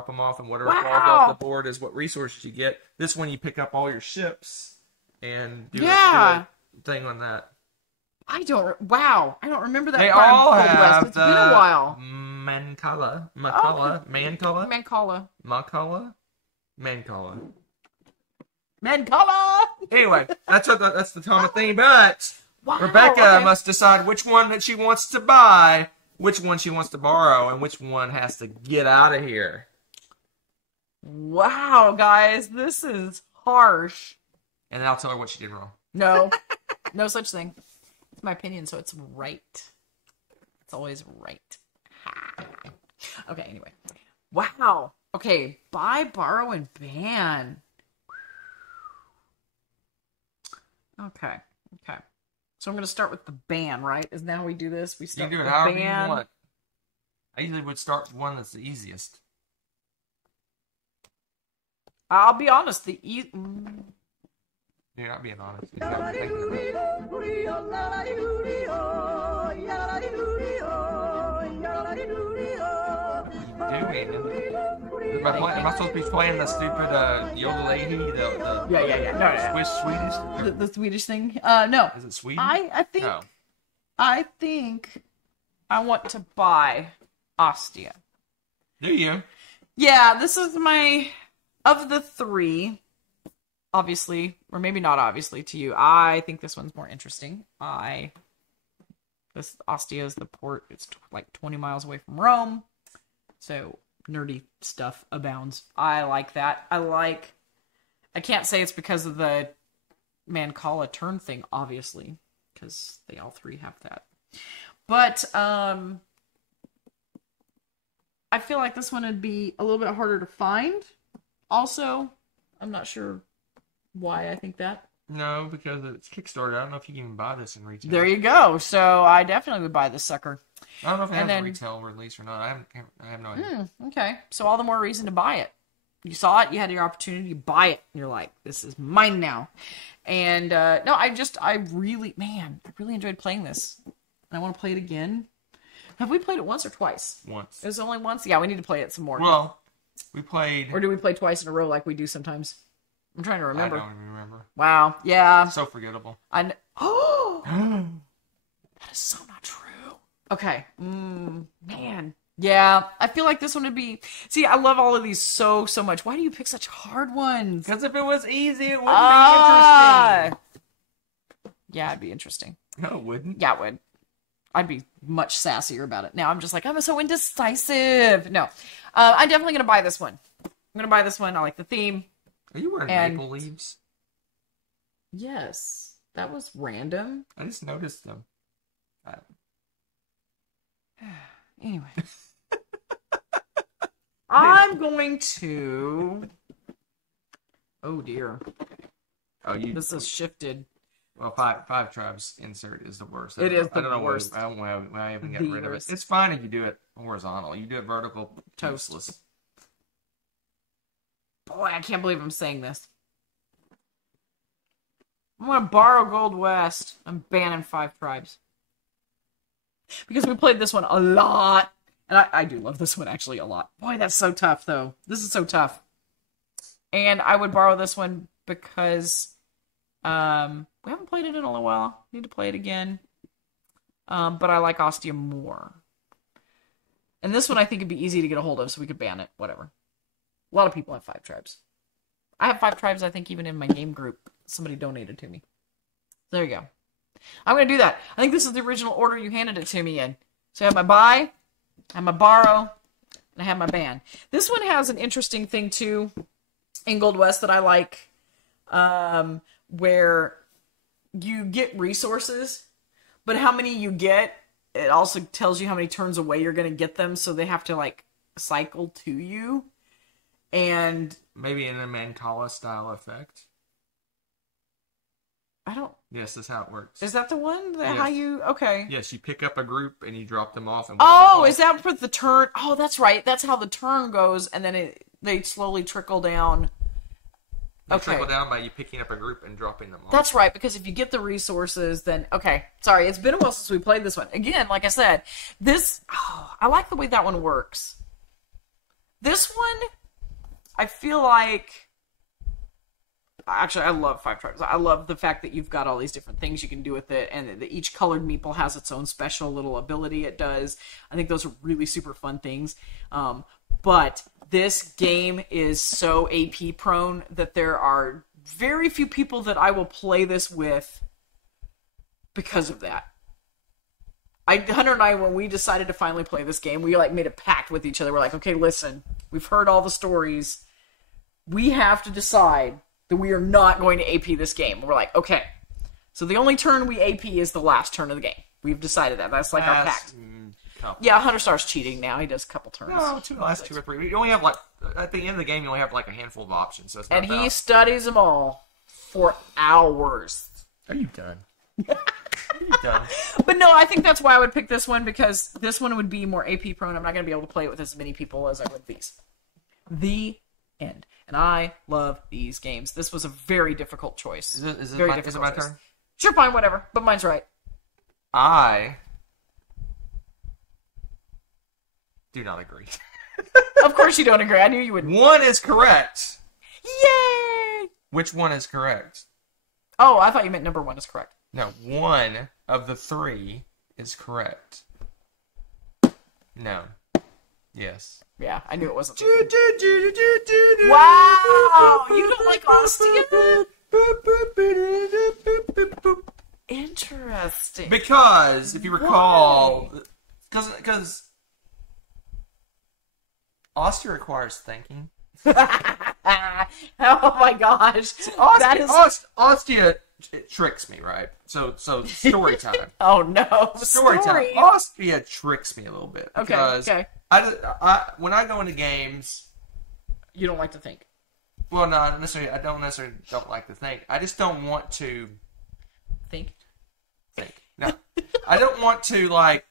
them off, and whatever falls Wow. off the board is what resources you get. This one you pick up all your ships and do Yeah. a thing on that. Wow, I don't remember that. They part in all Gold West. have It's been a while. Mancala, Mancala. Anyway, that's the Tama thing. But Wow, Rebecca okay. must decide which one that she wants to buy, which one she wants to borrow, and which one has to get out of here. Wow, guys, this is harsh. And then I'll tell her what she did wrong. No, no such thing. It's my opinion, so it's right. It's always right. Ha. Okay, anyway. Wow. Okay, buy, borrow, and ban. Okay. So I'm going to start with the ban, right? Is now we do this? We You start can do with it the however ban. you want. I usually would start with one that's the easiest. I'll be honest. You're not being honest. You're not thinking about it. You do mean? Am I supposed to be playing the stupid Yodel-Lady, Yeah. No. Swiss Swedish? The Swedish thing? No. Is it Sweden? I think No. I think I want to buy Ostia. Do you? Yeah, this is my of the three. Obviously, or maybe not obviously to you. I think this one's more interesting. This Ostia is the port. It's like 20 miles away from Rome. So nerdy stuff abounds. I like that. I can't say it's because of the Mancala turn thing, obviously, because they all three have that. But I feel like this one would be a little bit harder to find. Also, I'm not sure why I think that. No, because it's Kickstarter. I don't know if you can even buy this in retail. There you go. So I definitely would buy this sucker. I don't know if it has a retail release or not. I have no idea. Okay. So all the more reason to buy it. You saw it. You had your opportunity to buy it. And you're like, this is mine now. And no, I really enjoyed playing this. And I want to play it again. Have we played it once or twice? Once. It was only once? Yeah, we need to play it some more. Well, we played... Or do we play twice in a row like we do sometimes? I'm trying to remember. I don't even remember. Wow. Yeah. So forgettable. Oh! That is so not true. Okay. Man. Yeah. I feel like this one would be... See, I love all of these so much. Why do you pick such hard ones? Because if it was easy, it wouldn't be interesting. Yeah, it'd be interesting. No, it wouldn't. Yeah, it would. I'd be much sassier about it. Now I'm just like, I'm so indecisive. No. I'm definitely going to buy this one. I'm going to buy this one. I like the theme. Are you wearing maple leaves? Yes. That was random. I just noticed them. Anyway. I'm going to... Oh, dear. This has shifted. Well, five tribes insert is the worst. It is the worst. I don't know why I even get rid of it. It's fine if you do it horizontal. You do it vertical, toastless. Boy, I can't believe I'm saying this. I'm going to borrow Gold West. I'm banning 5 tribes. Because we played this one a lot. And I do love this one, actually, a lot. Boy, that's so tough, though. This is so tough. And I would borrow this one because we haven't played it in a little while. Need to play it again. But I like Ostia more. And this one I think would be easy to get a hold of, so we could ban it. Whatever. A lot of people have 5 tribes. I have 5 tribes, I think, even in my game group. Somebody donated to me. There you go. I'm going to do that. I think this is the original order you handed it to me in. So I have my buy, I have my borrow, and I have my ban. This one has an interesting thing, too, in Gold West that I like, where you get resources, but how many you get, it also tells you how many turns away you're going to get them, so they have to, like, cycle to you. And maybe in a Mancala style effect. I don't... Yes, that's how it works. Is that the one? Yes. How you... Okay. Yes, you pick up a group and you drop them off. And oh, is that for the turn? Oh, that's right. That's how the turn goes, and then they slowly trickle down. They trickle down by you picking up a group and dropping them off. That's right, because if you get the resources, then... Okay, sorry, it's been a while since we played this one. Again, like I said, this... Oh, I like the way that one works. This one, I feel like... Actually, I love 5 tribes. I love the fact that you've got all these different things you can do with it, and that each colored meeple has its own special little ability it does. I think those are really super fun things. But this game is so AP prone that there are very few people that I will play this with because of that. Hunter and I, when we decided to finally play this game, we like made a pact with each other. We're like, okay, listen, we've heard all the stories. We have to decide that we are not going to AP this game. We're like, okay. So the only turn we AP is the last turn of the game. We've decided that. That's like our pact. Yeah, Hunter starts cheating now. He does a couple turns. No, last 2 or 3. You only have like, at the end of the game, you only have like a handful of options. So it's not and he studies them all for hours. Are you done? Are you done? But no, I think that's why I would pick this one, because this one would be more AP prone. I'm not going to be able to play it with as many people as I would these. The end. And I love these games. This was a very difficult choice. Is very it my turn? Sure, fine, whatever. But mine's right. I do not agree. Of course you don't agree. I knew you would. One is correct. Yay! Which one is correct? Oh, I thought you meant number 1 is correct. No, one of the 3 is correct. No. Yes. Yeah, I knew it wasn't. Do, do, do, do, do, do, Wow! You don't like Ostia? Interesting. Because, if you recall, because Ostia requires thinking. Oh my gosh. That is... Ostia tricks me, right? So story time. Oh no. Story time. Ostia tricks me a little bit. Because Okay. when I go into games, You don't like to think. well, no, I don't necessarily don't like to think. I just don't want to Think? think. No. I don't want to, like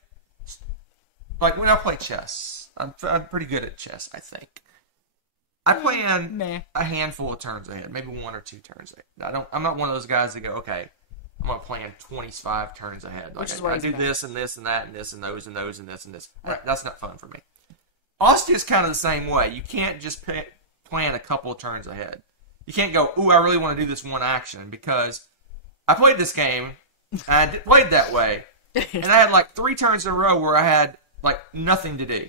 when I play chess, I'm pretty good at chess, I think. I plan Meh. a handful of turns ahead, maybe 1 or 2 turns ahead. I'm not one of those guys that go, okay, I'm gonna plan 25 turns ahead. Like, Which is why I he's do bad. this and this and that and this and those and those and this and this. Right. That's not fun for me. Ostia's kind of the same way. You can't just plan a couple of turns ahead. You can't go, ooh, I really want to do this one action, because I played this game and I played that way, and I had like 3 turns in a row where I had like nothing to do.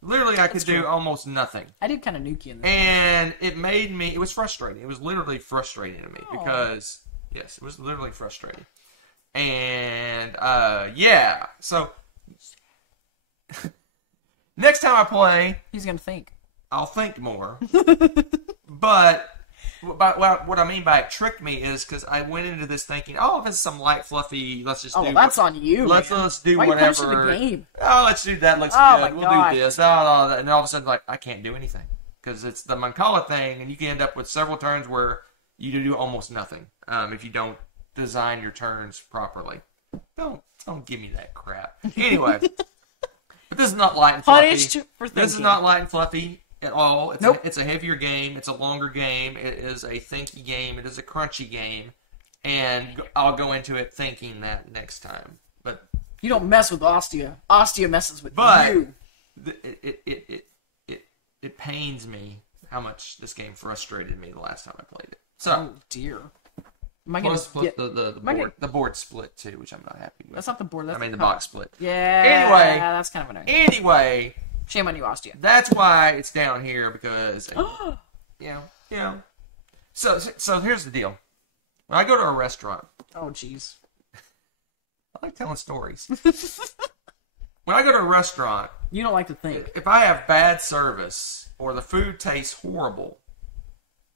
Literally, I could do almost nothing. I did kind of nuke you in there. And it was frustrating. It was literally frustrating to me because, yes, it was literally frustrating. And, yeah. So, next time I play, He's gonna think. I'll think more. But what I mean by it tricked me is because I went into this thinking, oh, this is some light, fluffy, let's just do... that's on you, Let's do Why whatever. Are you punishing the game? Oh, let's do that. Looks Oh, good. my We'll gosh. do this. And all of a sudden, like, I can't do anything. Because it's the Mancala thing, and you can end up with several turns where you do almost nothing if you don't design your turns properly. Don't give me that crap. Anyway, but this is not light and fluffy. Punished for thinking. This is not light and fluffy at all. Nope. It's a heavier game. It's a longer game. It is a thinky game. It is a crunchy game. And I'll go into it thinking that next time. But You don't mess with Ostia. Ostia messes with But you. it pains me how much this game frustrated me the last time I played it. So Oh dear. Am I gonna plus get... the board split too, which I'm not happy with. That's not the board. That's I mean the cup. box split. Yeah. Anyway. That's kind of annoying. Anyway, Shame on you, Ostia. that's why it's down here because you know. So here's the deal. When I go to a restaurant, Oh jeez. I like telling stories. When I go to a restaurant, You don't like to think. if I have bad service or the food tastes horrible,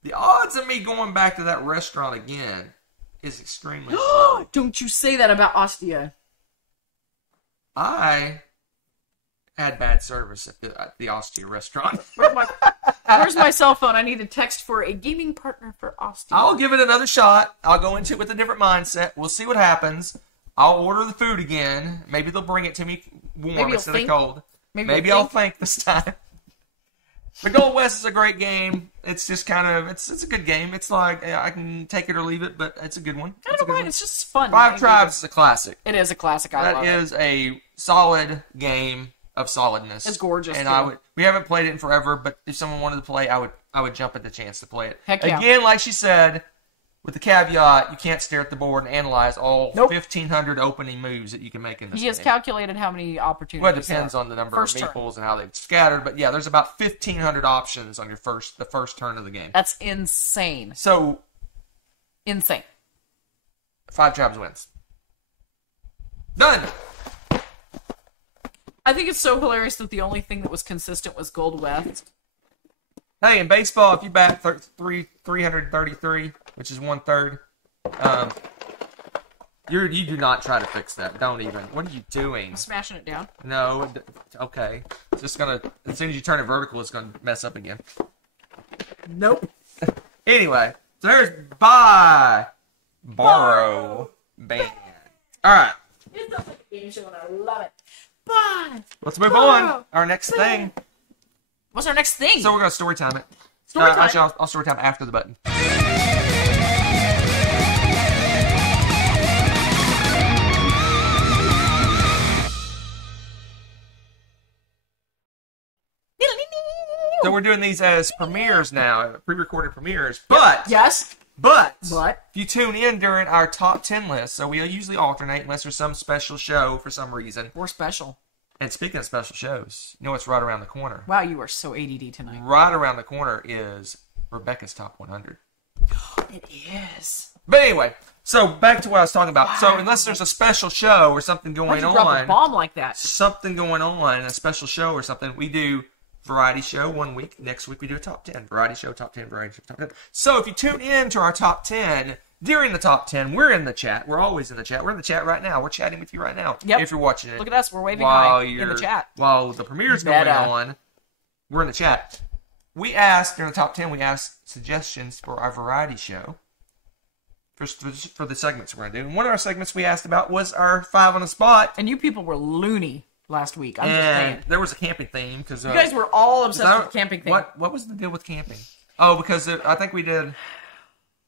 the odds of me going back to that restaurant again is extremely low. Don't you say that about Ostia. I had bad service at the Ostia restaurant. Where's my cell phone? I need a text for a gaming partner for Ostia. I'll give it another shot. I'll go into it with a different mindset. We'll see what happens. I'll order the food again. Maybe they'll bring it to me warm Maybe you'll instead think. of cold. Maybe I'll think this time. But Gold West is a great game. It's just kind of it's a good game. It's like I can take it or leave it, but it's a good one. I don't mind. It's just fun. Five Tribes is a classic. It is a classic. I love That is a solid game of solidness. It's gorgeous, And too. we haven't played it in forever, but if someone wanted to play, I would jump at the chance to play it. Heck yeah. Again, like she said, with the caveat, you can't stare at the board and analyze all 1,500 opening moves that you can make in this He has game. calculated how many opportunities. Well, it depends on the number First of turn. meeples and how they've scattered, but yeah, there's about 1,500 options on the first turn of the game. That's insane. So, Insane. Five Tribes wins. Done! I think it's so hilarious that the only thing that was consistent was Gold West. Hey, in baseball, if you bat 333, which is 1/3, you do not try to fix that. Don't even. What are you doing? Smashing it down. No. Okay. It's just gonna. As soon as you turn it vertical, it's gonna mess up again. Nope. Anyway, so there's Buy, Borrow, Band. All right. It sounds like a game show and I love it. Bye. Let's move on. Our next thing. What's our next thing? So we're gonna story time it. Story time? Actually, I'll story time after the button. So we're doing these as premieres now, pre-recorded premieres. But yes, but but if you tune in during our top 10 list, so we usually alternate unless there's some special show for some reason. we're special. And speaking of special shows, you know what's right around the corner? Wow, you are so ADD tonight. Right around the corner is Rebecca's Top 100. It is. But anyway, so back to what I was talking about. Wow. So unless there's a special show or something going Why'd you drop a bomb like that? Something going on, a special show or something, we do variety show one week. Next week we do a top 10. Variety show, top 10, variety show, top 10. So if you tune in to our top 10, during the top 10, we're in the chat. We're always in the chat. We're in the chat right now. We're chatting with you right now. Yep. If you're watching it. Look at us. We're waving high in the chat. While the premiere's going on, we're in the chat. We asked, during the top 10, we asked suggestions for our variety show. For the segments we're going to do. And one of our segments we asked about was our 5 on the spot. And you people were loony last week. I'm just saying. There was a camping theme. Because you guys were all obsessed with the camping theme. What was the deal with camping? Oh, because I think we did...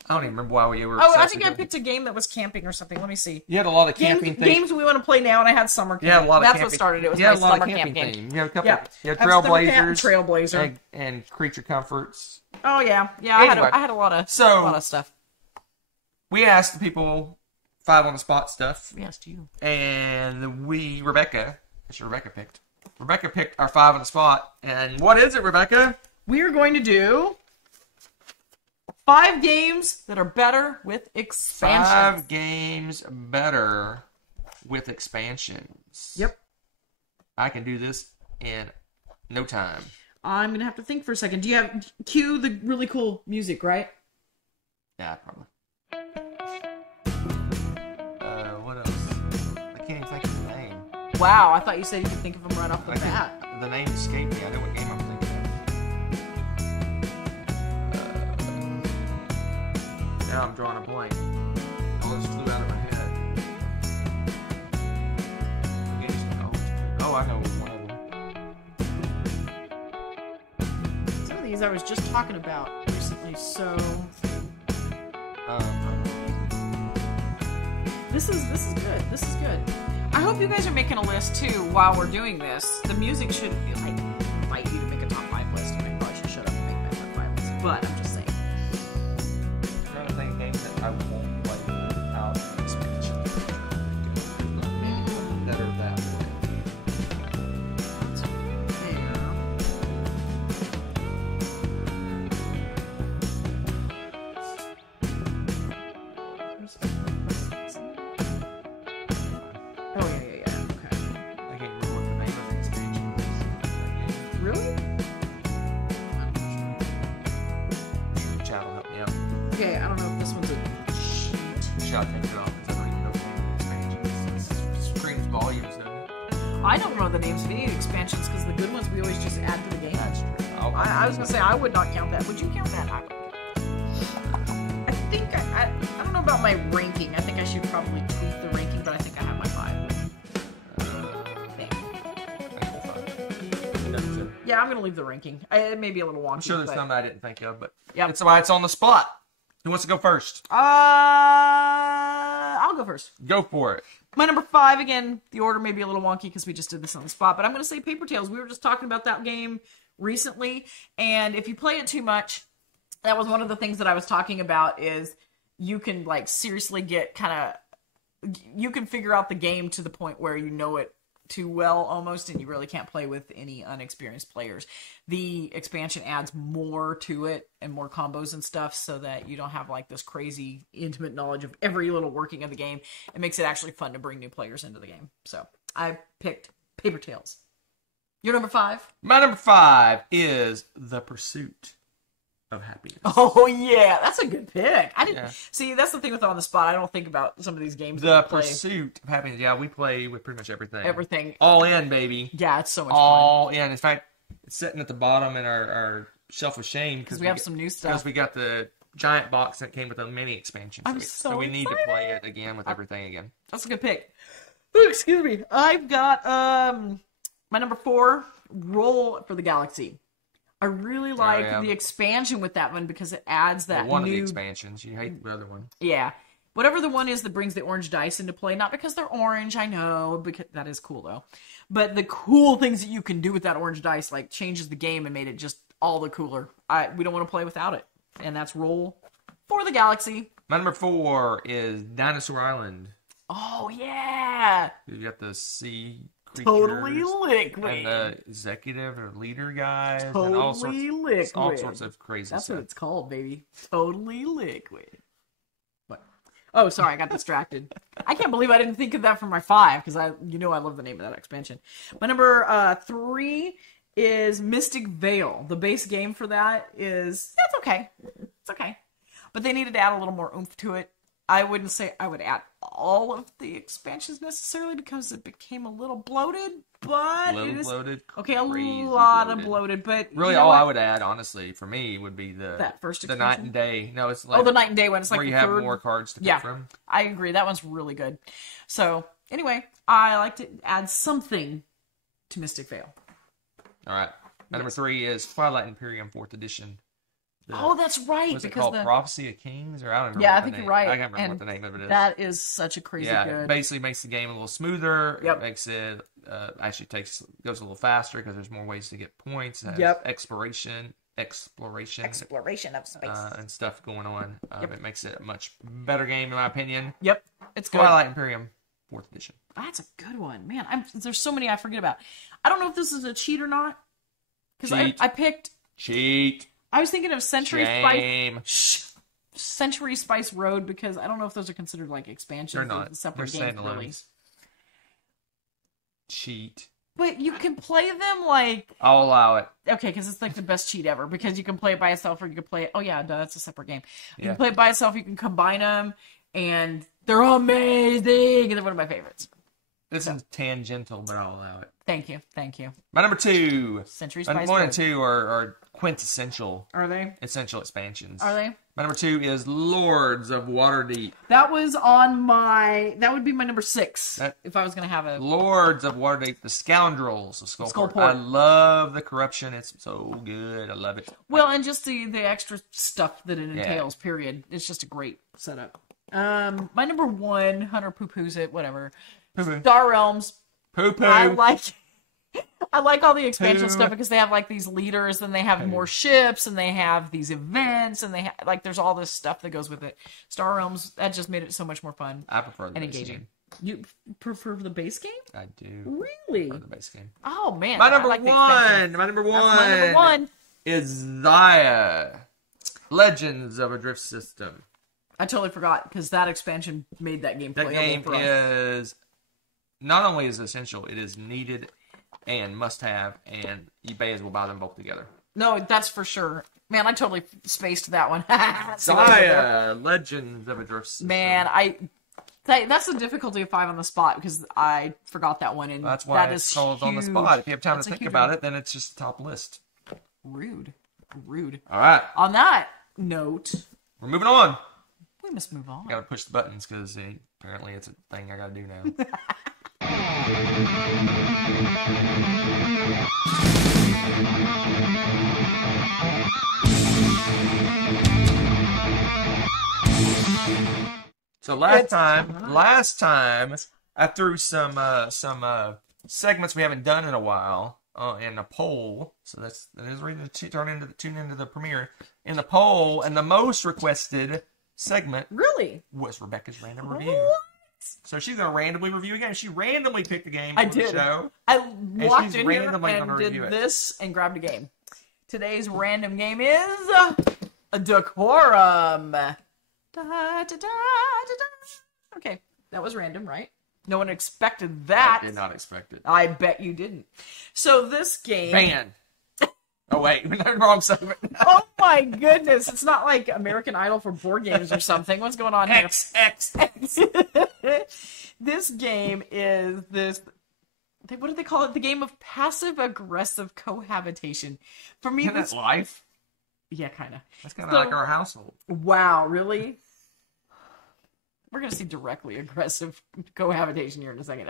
I don't even remember why we were... Oh, I think I picked a game that was camping or something. Let me see. You had a lot of camping games we want to play now, and I had summer camping. Yeah, a lot of That's camping. What started it. Was you had my a lot summer of camping camp theme. game. You had a couple. Yeah. You had Trailblazers. Trailblazer. And Creature Comforts. Oh, yeah. Yeah, Anyway, I had a lot of stuff. We asked the people 5 on the spot stuff. We asked you. And Rebecca picked. Rebecca picked our 5 on the spot. And what is it, Rebecca? We are going to do 5 games that are better with expansions. 5 games better with expansions. Yep. I can do this in no time. I'm going to have to think for a second. Do you have cue the really cool music, right? Yeah, probably. What else? I can't even think of the name. Wow, I thought you said you could think of them right off the bat. The name escaped me. I know what game I'm thinking of. Now I'm drawing a blank. All this flew out of my head. Oh, I know one of them. Some of these I was just talking about recently, so... This is good. This is good. I hope you guys are making a list too while we're doing this. The music should like invite you to make a top 5 list, and I probably should shut up and make my top 5 list. But I'm just saying. I'm trying to think games that I won't play without expansion. That are that way. I don't know the names of any expansions because the good ones we always just add to the game. That's true. I was gonna say I would not count that. Would you count that? I think I don't know about my ranking. I think I should probably tweak the ranking, but I think I have my 5. Yeah, I'm gonna leave the ranking. It may be a little wonky. I'm sure there's some I didn't think of, but yeah, that's why it's on the spot. Who wants to go first? I'll go first. Go for it. My number 5, again, the order may be a little wonky because we just did this on the spot, but I'm going to say Paper Tales. We were just talking about that game recently, and if you play it too much, that was one of the things that I was talking about, is you can, like, seriously get you can figure out the game to the point where you know it too well, almost, and you really can't play with any unexperienced players. The expansion adds more to it and more combos and stuff so that you don't have like this crazy intimate knowledge of every little working of the game. It makes it actually fun to bring new players into the game. So I picked Paper Tales. Your number 5? My number 5 is The Pursuit of Happiness. Oh yeah, that's a good pick. I didn't see. That's the thing with On the Spot. I don't think about some of these games. The Pursuit of Happiness. Yeah, we play with pretty much everything. Everything. All in, baby. Yeah, it's so much all fun. In. In fact, it's sitting at the bottom in our shelf of shame because we have some new stuff. Because we got the giant box that came with a mini expansion. So we need to play it again with everything again. That's a good pick. Ooh, excuse me. I've got my number 4, Roll for the Galaxy. I really like the expansion with that one because it adds that one of the expansions. You hate the other one. Yeah. Whatever the one is that brings the orange dice into play. Not because they're orange, I know. Because that is cool, though. But the cool things that you can do with that orange dice, like, changes the game and made it just all the cooler. We don't want to play without it. And that's Roll for the Galaxy. My number 4 is Dinosaur Island. Oh, yeah. You got the sea creatures. Totally liquid. And the executive or leader guys. Totally and liquid. all sorts of crazy That's stuff. what it's called, baby. Totally liquid. What? Oh, sorry, I got distracted. I can't believe I didn't think of that for my 5, because I love the name of that expansion. My number 3 is Mystic Veil. The base game for that is, it's okay. It's okay. But they needed to add a little more oomph to it. I wouldn't say I would add all of the expansions necessarily because it became a little bloated, but it is bloated, okay. A lot bloated. of bloated, but really, all I would add, honestly, for me, would be that first the expansion? Night and Day. No, it's like the Night and Day one. It's like where the you have third. more cards to pick from. I agree. That one's really good. So anyway, I like to add something to Mystic Veil. All right, my number 3 is Twilight Imperium 4th Edition. That's right. What's it because called? Prophecy of Kings? Or I don't remember. Yeah, I think you're right. I can't remember what the name of it is. That is such a crazy good. It basically makes the game a little smoother. Yep. It makes it actually goes a little faster because there's more ways to get points. It has Yep. exploration of space and stuff going on. It makes it a much better game in my opinion. Yep, it's good. Twilight Imperium 4th Edition. That's a good one, man. There's so many I forget about. I don't know if this is a cheat or not because I picked cheat. I was thinking of Century Shame. Spice. Century Spice Road, because I don't know if those are considered like expansions. They're not. Separate They're games, really. standalones. Cheat. But you can play them like... I'll allow it. Okay, because it's like the best cheat ever. Because you can play it by itself or you can play it... Oh yeah, no, that's a separate game. You can play it by itself, you can combine them, and they're amazing! And they're one of my favorites. This is tangential, but I'll allow it. Thank you, thank you. My number 2. Century Spice 1 Road. and 2 are quintessential. Are they? Essential expansions. Are they? My number 2 is Lords of Waterdeep. That was on my... That would be my number 6. If I was going to have a... Lords of Waterdeep, the Scoundrels of Skullport. I love the corruption. It's so good. I love it. Well, and just the extra stuff that it entails, period. It's just a great setup. My number 1, Hunter poo-poos it, whatever. Poo-poo. Star Realms. Poo-poo. I like all the expansion stuff because they have like these leaders and they have more ships and they have these events and they like there's all this stuff that goes with it. Star Realms, that just made it so much more fun. I prefer the and base engaging. game. You prefer the base game? I do. Really? Prefer the base game. Oh man. My number I like the 1. expansion. My number 1. That's my number 1. Is Zaya. Legends of a Drift System. I totally forgot because that expansion made that game playable. That game for us. is not only is essential, it is needed and must have, and eBay will buy them both together. No, that's for sure. Man, I totally spaced that one. Zaya, Legends of a Drift System. Man, that's the difficulty of 5 on the spot because I forgot that one. And that's why that it's is called on the huge. spot. If you have time That's to a think huge about one. it, then it's just the top list. Rude. All right, On that note, we're moving on. we must move on. Gotta push the buttons because apparently it's a thing I gotta do now. So last time I threw some segments we haven't done in a while in a poll. So that is the reason to tune into the premiere in the poll, and the most requested segment Really? was Rebecca's random review. What? So she's gonna randomly review a game. She randomly picked a game I for the did. show. I walked she's in here randomly and gonna did review it. this and grabbed a game. Today's random game is a Decorum. Da, da, da, da, da. Okay, that was random, right? No one expected that. I did not expect it. I bet you didn't. So this game... Ban. Oh wait, wrong segment. Oh my goodness, it's not like American Idol for board games or something. What's going on here? X. This game is this... What do they call it? The game of passive-aggressive cohabitation. For me, Isn't that life? Yeah, kind of. That's kind of like our household. Wow, really? We're going to see directly aggressive cohabitation here in a second.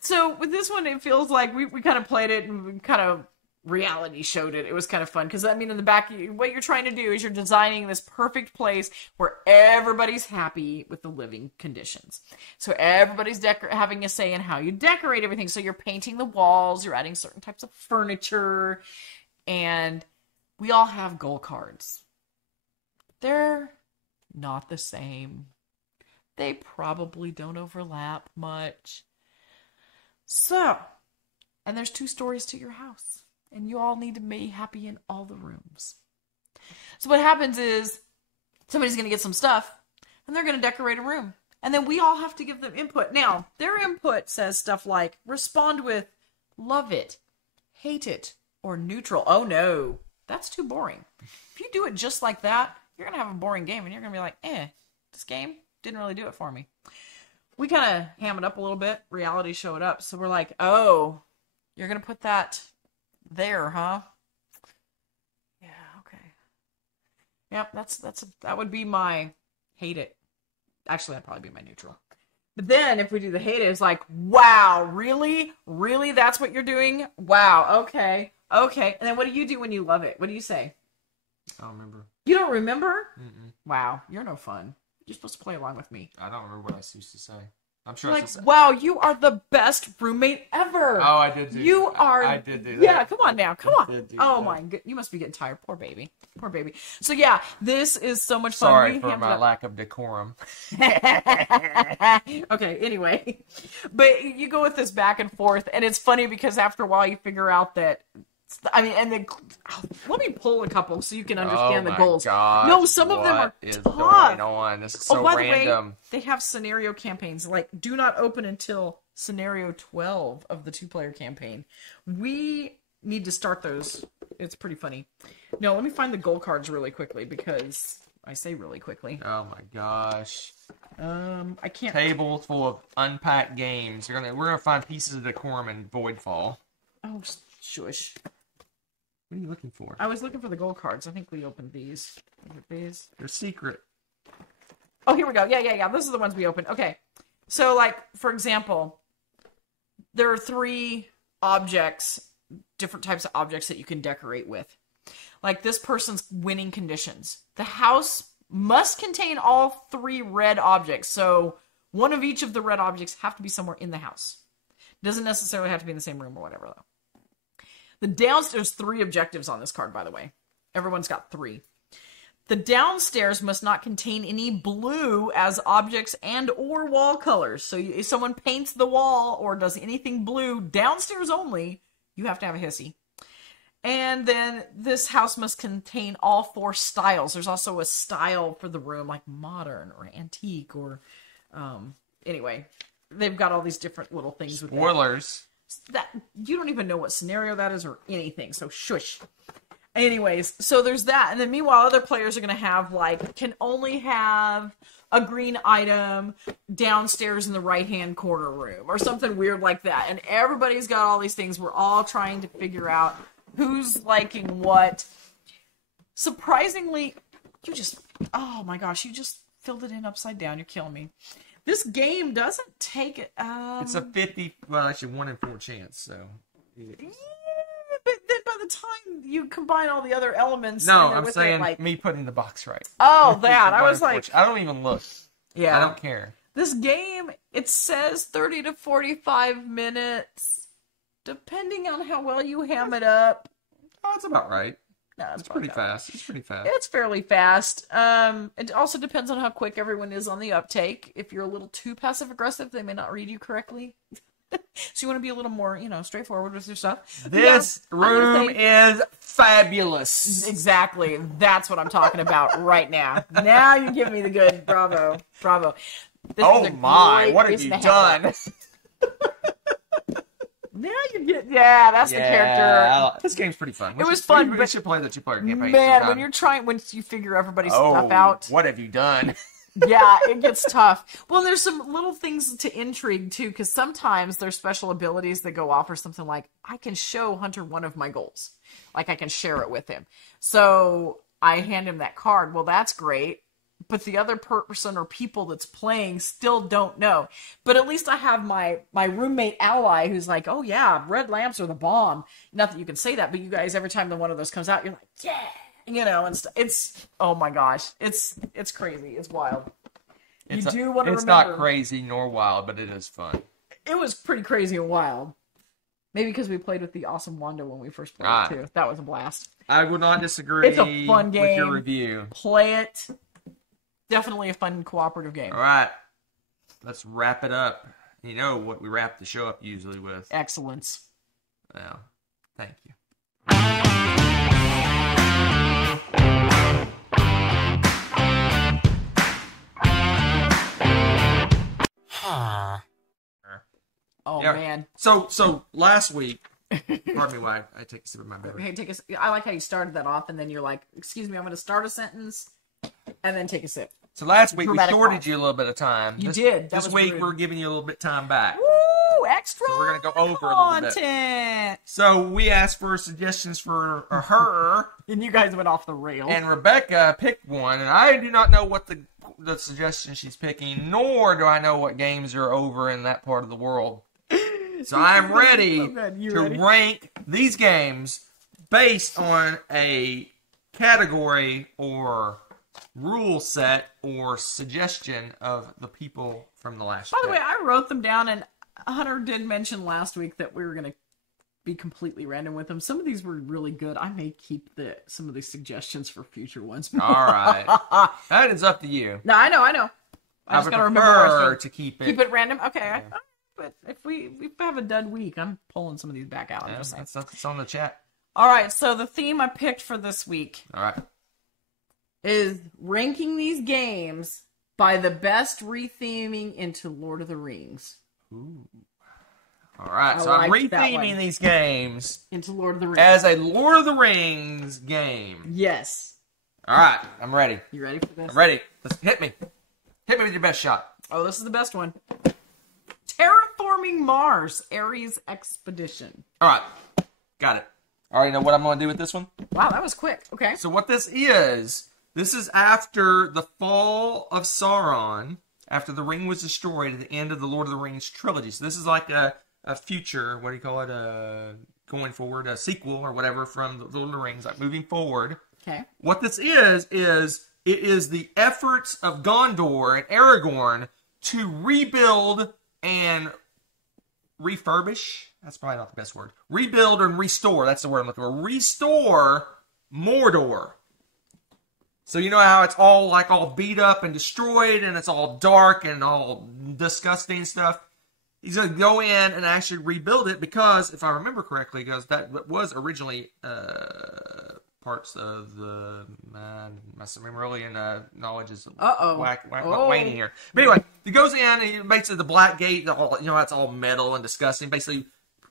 So with this one, it feels like we kind of played it and we kind of reality showed it. It was kind of fun because, I mean, in the back, what you're trying to do is you're designing this perfect place where everybody's happy with the living conditions. So everybody's having a say in how you decorate everything. So you're painting the walls, you're adding certain types of furniture, and we all have goal cards. They're not the same. They probably don't overlap much. So, and there's 2 stories to your house. And you all need to be happy in all the rooms. So what happens is somebody's going to get some stuff and they're going to decorate a room. And then we all have to give them input. Now, their input says stuff like, respond with, love it, hate it, or neutral. Oh no, that's too boring. If you do it just like that, you're going to have a boring game and you're going to be like, this game didn't really do it for me. We kind of ham it up a little bit. Reality show it up. So we're like, oh, you're going to put that there, huh? Yeah, okay. Yep, that would be my hate it. Actually, that'd probably be my neutral. But then if we do the hate it, it's like, wow, really? Really? That's what you're doing? Wow, okay. Okay. And then what do you do when you love it? What do you say? I don't remember. You don't remember? Mm-mm. Wow, you're no fun. You're supposed to play along with me. I don't remember what I used to say. I'm sure Like, it's the same. wow, you are the best roommate ever. Oh, I did do You that. are. I did do that. Yeah, come on now. Come I on. did do Oh that. my god, you must be getting tired. Poor baby. Poor baby. So yeah, this is so much fun. Sorry We for hammed my it lack of decorum. up. Okay, anyway. But you go with this back and forth, and it's funny because after a while you figure out that, I mean, and then let me pull a couple so you can understand the goals. Gosh, No, some of them are what is tough. going on? This is so by random. the way, they have scenario campaigns, like do not open until scenario 12 of the 2-player campaign. We need to start those. It's pretty funny. No, let me find the goal cards really quickly because I say really quickly. Oh my gosh. I can't. Table full of unpacked games. We're gonna find pieces of decorum in Voidfall. Oh, shush. What are you looking for? I was looking for the goal cards. I think we opened these. Is it these? They're secret. Oh, here we go. Yeah. Those are the ones we opened. Okay. So, like, for example, there are 3 objects, different types of objects that you can decorate with. Like this person's winning conditions. The house must contain all 3 red objects. So one of each of the red objects have to be somewhere in the house. Doesn't necessarily have to be in the same room or whatever, though. The downstairs 3 objectives on this card, by the way. Everyone's got 3. The downstairs must not contain any blue as objects and or wall colors. So if someone paints the wall or does anything blue, downstairs only, you have to have a hissy. And then this house must contain all 4 styles. There's also a style for the room, like modern or antique or... anyway, they've got all these different little things with Spoilers. that. You don't even know what scenario that is or anything, so shush. Anyways, so there's that. And then meanwhile, other players are going to have, like, can only have a green item downstairs in the right-hand corner room or something weird like that. And everybody's got all these things. We're all trying to figure out who's liking what. Surprisingly, oh my gosh, you just filled it in upside down. You're killing me. This game doesn't take it. It's a 50, well, actually 1 in 4 chance, so. Yeah, but then by the time you combine all the other elements. No, and I'm with saying it, like, me putting the box right. oh, that. I was like, I don't even look. yeah. I don't care. This game, it says 30 to 45 minutes, depending on how well you ham it up. Oh, that's about right. No, It's pretty fast. It's pretty fast. It's fairly fast. It also depends on how quick everyone is on the uptake. If you're a little too passive aggressive, they may not read you correctly. So you want to be a little more, straightforward with your stuff. This room is fabulous. Exactly. That's what I'm talking about right now. Now you give me the good. Bravo. Bravo. This is a my, great what have reason you to have done? Now you get, that's the character. This game's pretty fun. It was fun, We but should play the 2-player campaign. Man, sometime. when you figure everybody's stuff out. What have you done? Yeah, it gets tough. Well, there's some little things to intrigue, too, because sometimes there's special abilities that go off or something like, I can show Hunter one of my goals. Like, I can share it with him. So, I hand him that card. Well, that's great. but the other person or people that's playing still don't know. But at least I have my roommate ally who's like, oh yeah, red lamps are the bomb. Not that you can say that, but you guys, every time one of those comes out, you're like, yeah, you know, and it's, oh my gosh, it's crazy, it's wild. You do want to remember. It's not crazy nor wild, but it is fun. It was pretty crazy and wild. Maybe because we played with the awesome Wanda when we first played it too. That was a blast. I would not disagree. It's a fun game. With your review. Play it. Definitely a fun cooperative game. All right, let's wrap it up. You know what we wrap the show up usually with? Excellence. Well, thank you. Oh yeah. Man. So last week, pardon me while I take a sip of my beverage. Hey, I like how you started that off, and then you're like, "Excuse me, I'm going to start a sentence, and then take a sip." So last week we shorted you a little bit of time. You did. This week we're giving you a little bit of time back. Woo! Extra. So we're going to go over a little bit. So we asked for suggestions for her, and you guys went off the rails. And Rebecca picked one, and I do not know what the suggestion she's picking, nor do I know what games are over in that part of the world. So I'm ready to rank these games based on a category or rule set or suggestion of the people from the last By the way, I wrote them down, and Hunter did mention last week that we were going to be completely random with them. Some of these were really good. I may keep some of these suggestions for future ones. All right. That is up to you. No, I know. I just got to remember to keep it. Keep it random? Okay. Yeah. But if we have a dud week, I'm pulling some of these back out. Yeah, that's on the chat. All right, so the theme I picked for this week is ranking these games by the best retheming into Lord of the Rings. Ooh. All right, so I'm retheming these games into Lord of the Rings as a Lord of the Rings game. Yes. All right, I'm ready. You ready for this? I'm ready. Let's hit me. Hit me with your best shot. Oh, this is the best one. Terraforming Mars, Ares Expedition. All right, got it. I already know what I'm going to do with this one. Wow, that was quick. Okay. So what this is after the fall of Sauron, after the ring was destroyed at the end of the Lord of the Rings trilogy. So this is like a future, what do you call it, going forward, a sequel or whatever from the Lord of the Rings, like moving forward. Okay. What this is it is the efforts of Gondor and Aragorn to rebuild and refurbish. That's probably not the best word. Rebuild and restore. That's the word I'm looking for. Restore Mordor. So you know how it's all beat up and destroyed, and it's all dark and all disgusting stuff. He's going to go in and actually rebuild it because, if I remember correctly, because that was originally parts of the my Silmarillion knowledge is waning here. But anyway, he goes in and he makes it the Black Gate. It's all metal and disgusting. Basically,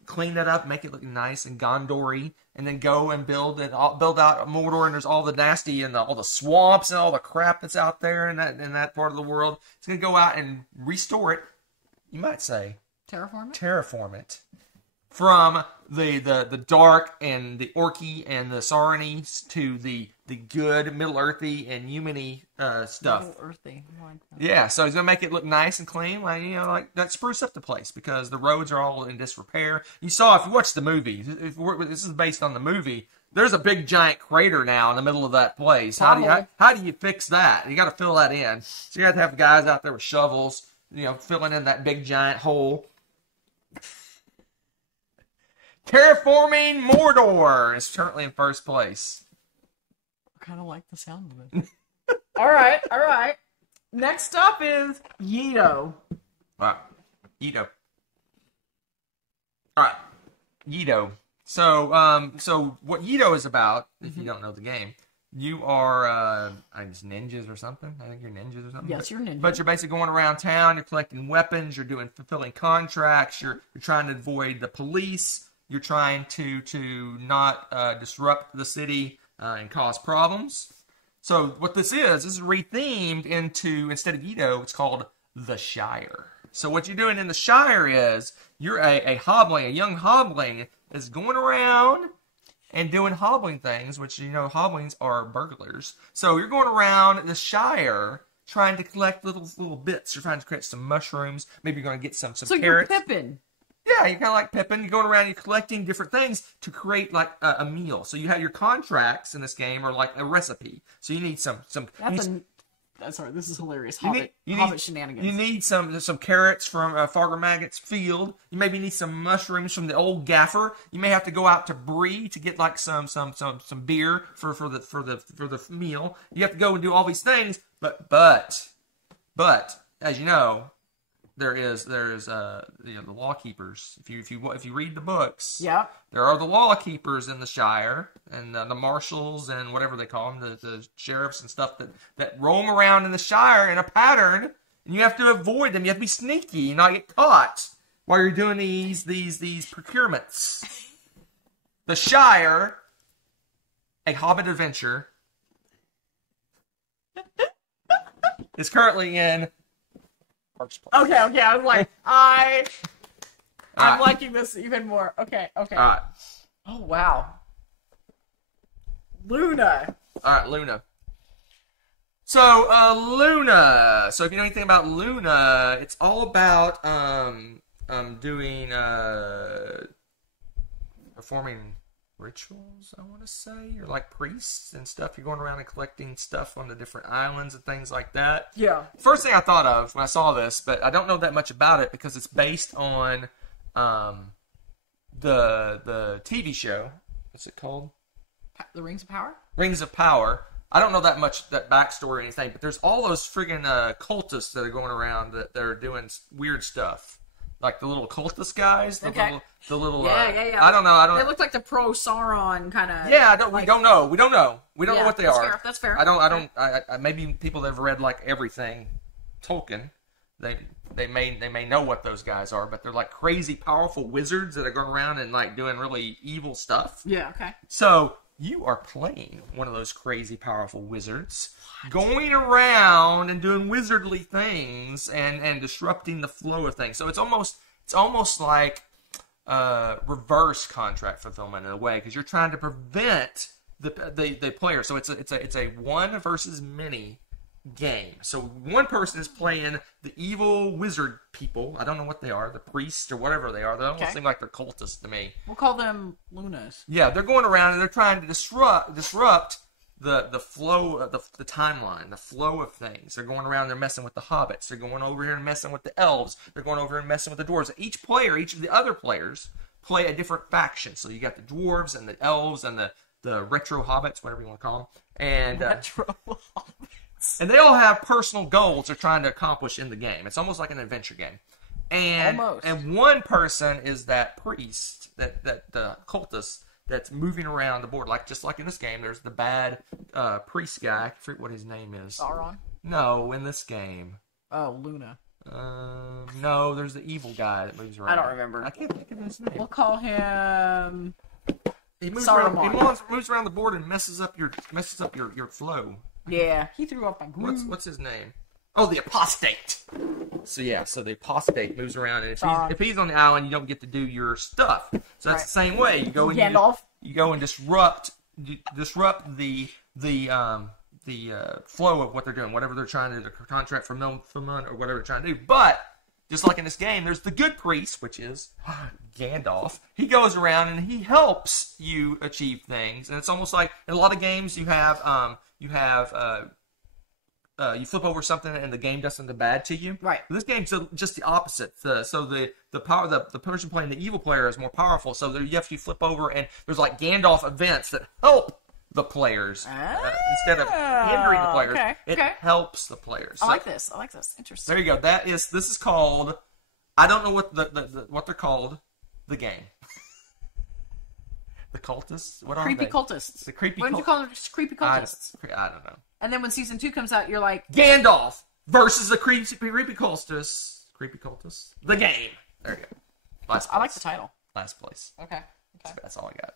clean that up, make it look nice and Gondor-y, and then go and build out Mordor. And there's all the nasty and all the swamps and all the crap that's out there in that part of the world. It's gonna go out and restore it. You might say terraform it from the dark and the orky and the Sarony to the good Middle Earthy and human-y stuff. Middle Earthy. Yeah, so he's gonna make it look nice and clean, like that, spruce up the place because the roads are all in disrepair. You saw if you watched the movie. This is based on the movie. There's a big giant crater now in the middle of that place. How do you fix that? You got to fill that in. So you got to have guys out there with shovels, filling in that big giant hole. Terraforming Mordor is currently in first place. I kind of like the sound of it. All right. Next up is Yedo. All right, Yedo. All right, Yedo. So what Yedo is about, if you don't know the game, you are ninjas or something. I think you're ninjas or something. Yes, you're ninjas. But you're basically going around town. You're collecting weapons. You're fulfilling contracts. You're trying to avoid the police. You're trying to not disrupt the city and cause problems. So what this is rethemed into, instead of Yedo, it's called the Shire. So what you're doing in the Shire is you're a young hobbling is going around and doing hobbling things, which, you know, hobblings are burglars. So you're going around the Shire trying to collect little bits. You're trying to create some mushrooms. Maybe you're going to get some So carrots. you're Pippin. Yeah, you're kind of like Pippin. You're going around, you're collecting different things to create like a meal. So you have your contracts in this game are like a recipe. So you need some. Sorry, this is hilarious. Hobbit Shenanigans. You need some carrots from Farger Maggot's field. You maybe need some mushrooms from the old gaffer. You may have to go out to Bree to get like some beer for the meal. You have to go and do all these things. But as you know, there's the law keepers. If you read the books, yeah, there are the law keepers in the Shire and the marshals and whatever they call them, the sheriffs and stuff that roam around in the Shire in a pattern, and you have to avoid them. You have to be sneaky and not get caught while you're doing these procurements. The Shire, a Hobbit adventure, is currently in. Okay. I was like, I'm liking this even more. Okay. All right. Oh wow. Luna. All right, Luna. So, Luna. So, if you know anything about Luna, it's all about doing performing rituals, I want to say. You're like priests and stuff. You're going around and collecting stuff on the different islands and things like that. Yeah. First thing I thought of when I saw this, but I don't know that much about it because it's based on the TV show. What's it called? The Rings of Power? Rings of Power. I don't know that much, that backstory or anything, but there's all those friggin' cultists that are going around that are doing weird stuff. Like the little cultist guys, the little. Yeah. I don't know. They look like the pro Sauron kind of. Yeah, we don't know. We don't know what they are. That's fair. I maybe people that have read like everything, Tolkien, they may know what those guys are, but they're like crazy powerful wizards that are going around and like doing really evil stuff. Yeah. Okay. So you are playing one of those crazy powerful wizards, going around and doing wizardly things and disrupting the flow of things. So it's almost like reverse contract fulfillment in a way, because you're trying to prevent the player. So it's a one versus many game. So one person is playing the evil wizard people. I don't know what they are, the priests or whatever they are. They almost seem like they're cultists to me. We'll call them Lunas. Yeah, they're going around and they're trying to disrupt the flow of the timeline, the flow of things. They're going around, they're messing with the hobbits. They're going over here and messing with the elves. They're going over here and messing with the dwarves. Each of the other players play a different faction. So you got the dwarves and the elves and the retro hobbits, whatever you want to call them. And Retro hobbits. And they all have personal goals they're trying to accomplish in the game. It's almost like an adventure game. And one person is that priest, that the cultist that's moving around the board, just like in this game. There's the bad priest guy. I forget what his name is. Sauron? No, in this game. Oh, Luna. No, there's the evil guy that moves around. I don't remember. I can't think of his name. We'll call him. He moves Saruman. around. He moves around the board and messes up your flow. Yeah, he threw up my groove. What's his name? Oh, the apostate. So the apostate moves around, and if he's on the island, you don't get to do your stuff. So that's the same way. You go and you go and disrupt the flow of what they're doing, whatever they're trying to do, the contract for fulfillment or whatever they're trying to do. But just like in this game, there's the good priest, which is Gandalf. He goes around and he helps you achieve things, and it's almost like in a lot of games you flip over something and the game does something bad to you. Right. This game's just the opposite. So the person playing the evil player is more powerful. So you have to flip over and there's like Gandalf events that help the players instead of hindering the players. It helps the players. I like this. Interesting. There you go. This is called. I don't know what they're called. The game. The cultists? What are creepy they? Cultists. The creepy. What did you call them? Just creepy cultists. I don't know. And then when season 2 comes out, you're like Gandalf versus the creepy cultists. Creepy cultists. The game. There you go. I like the title. Last place. Okay. That's all I got.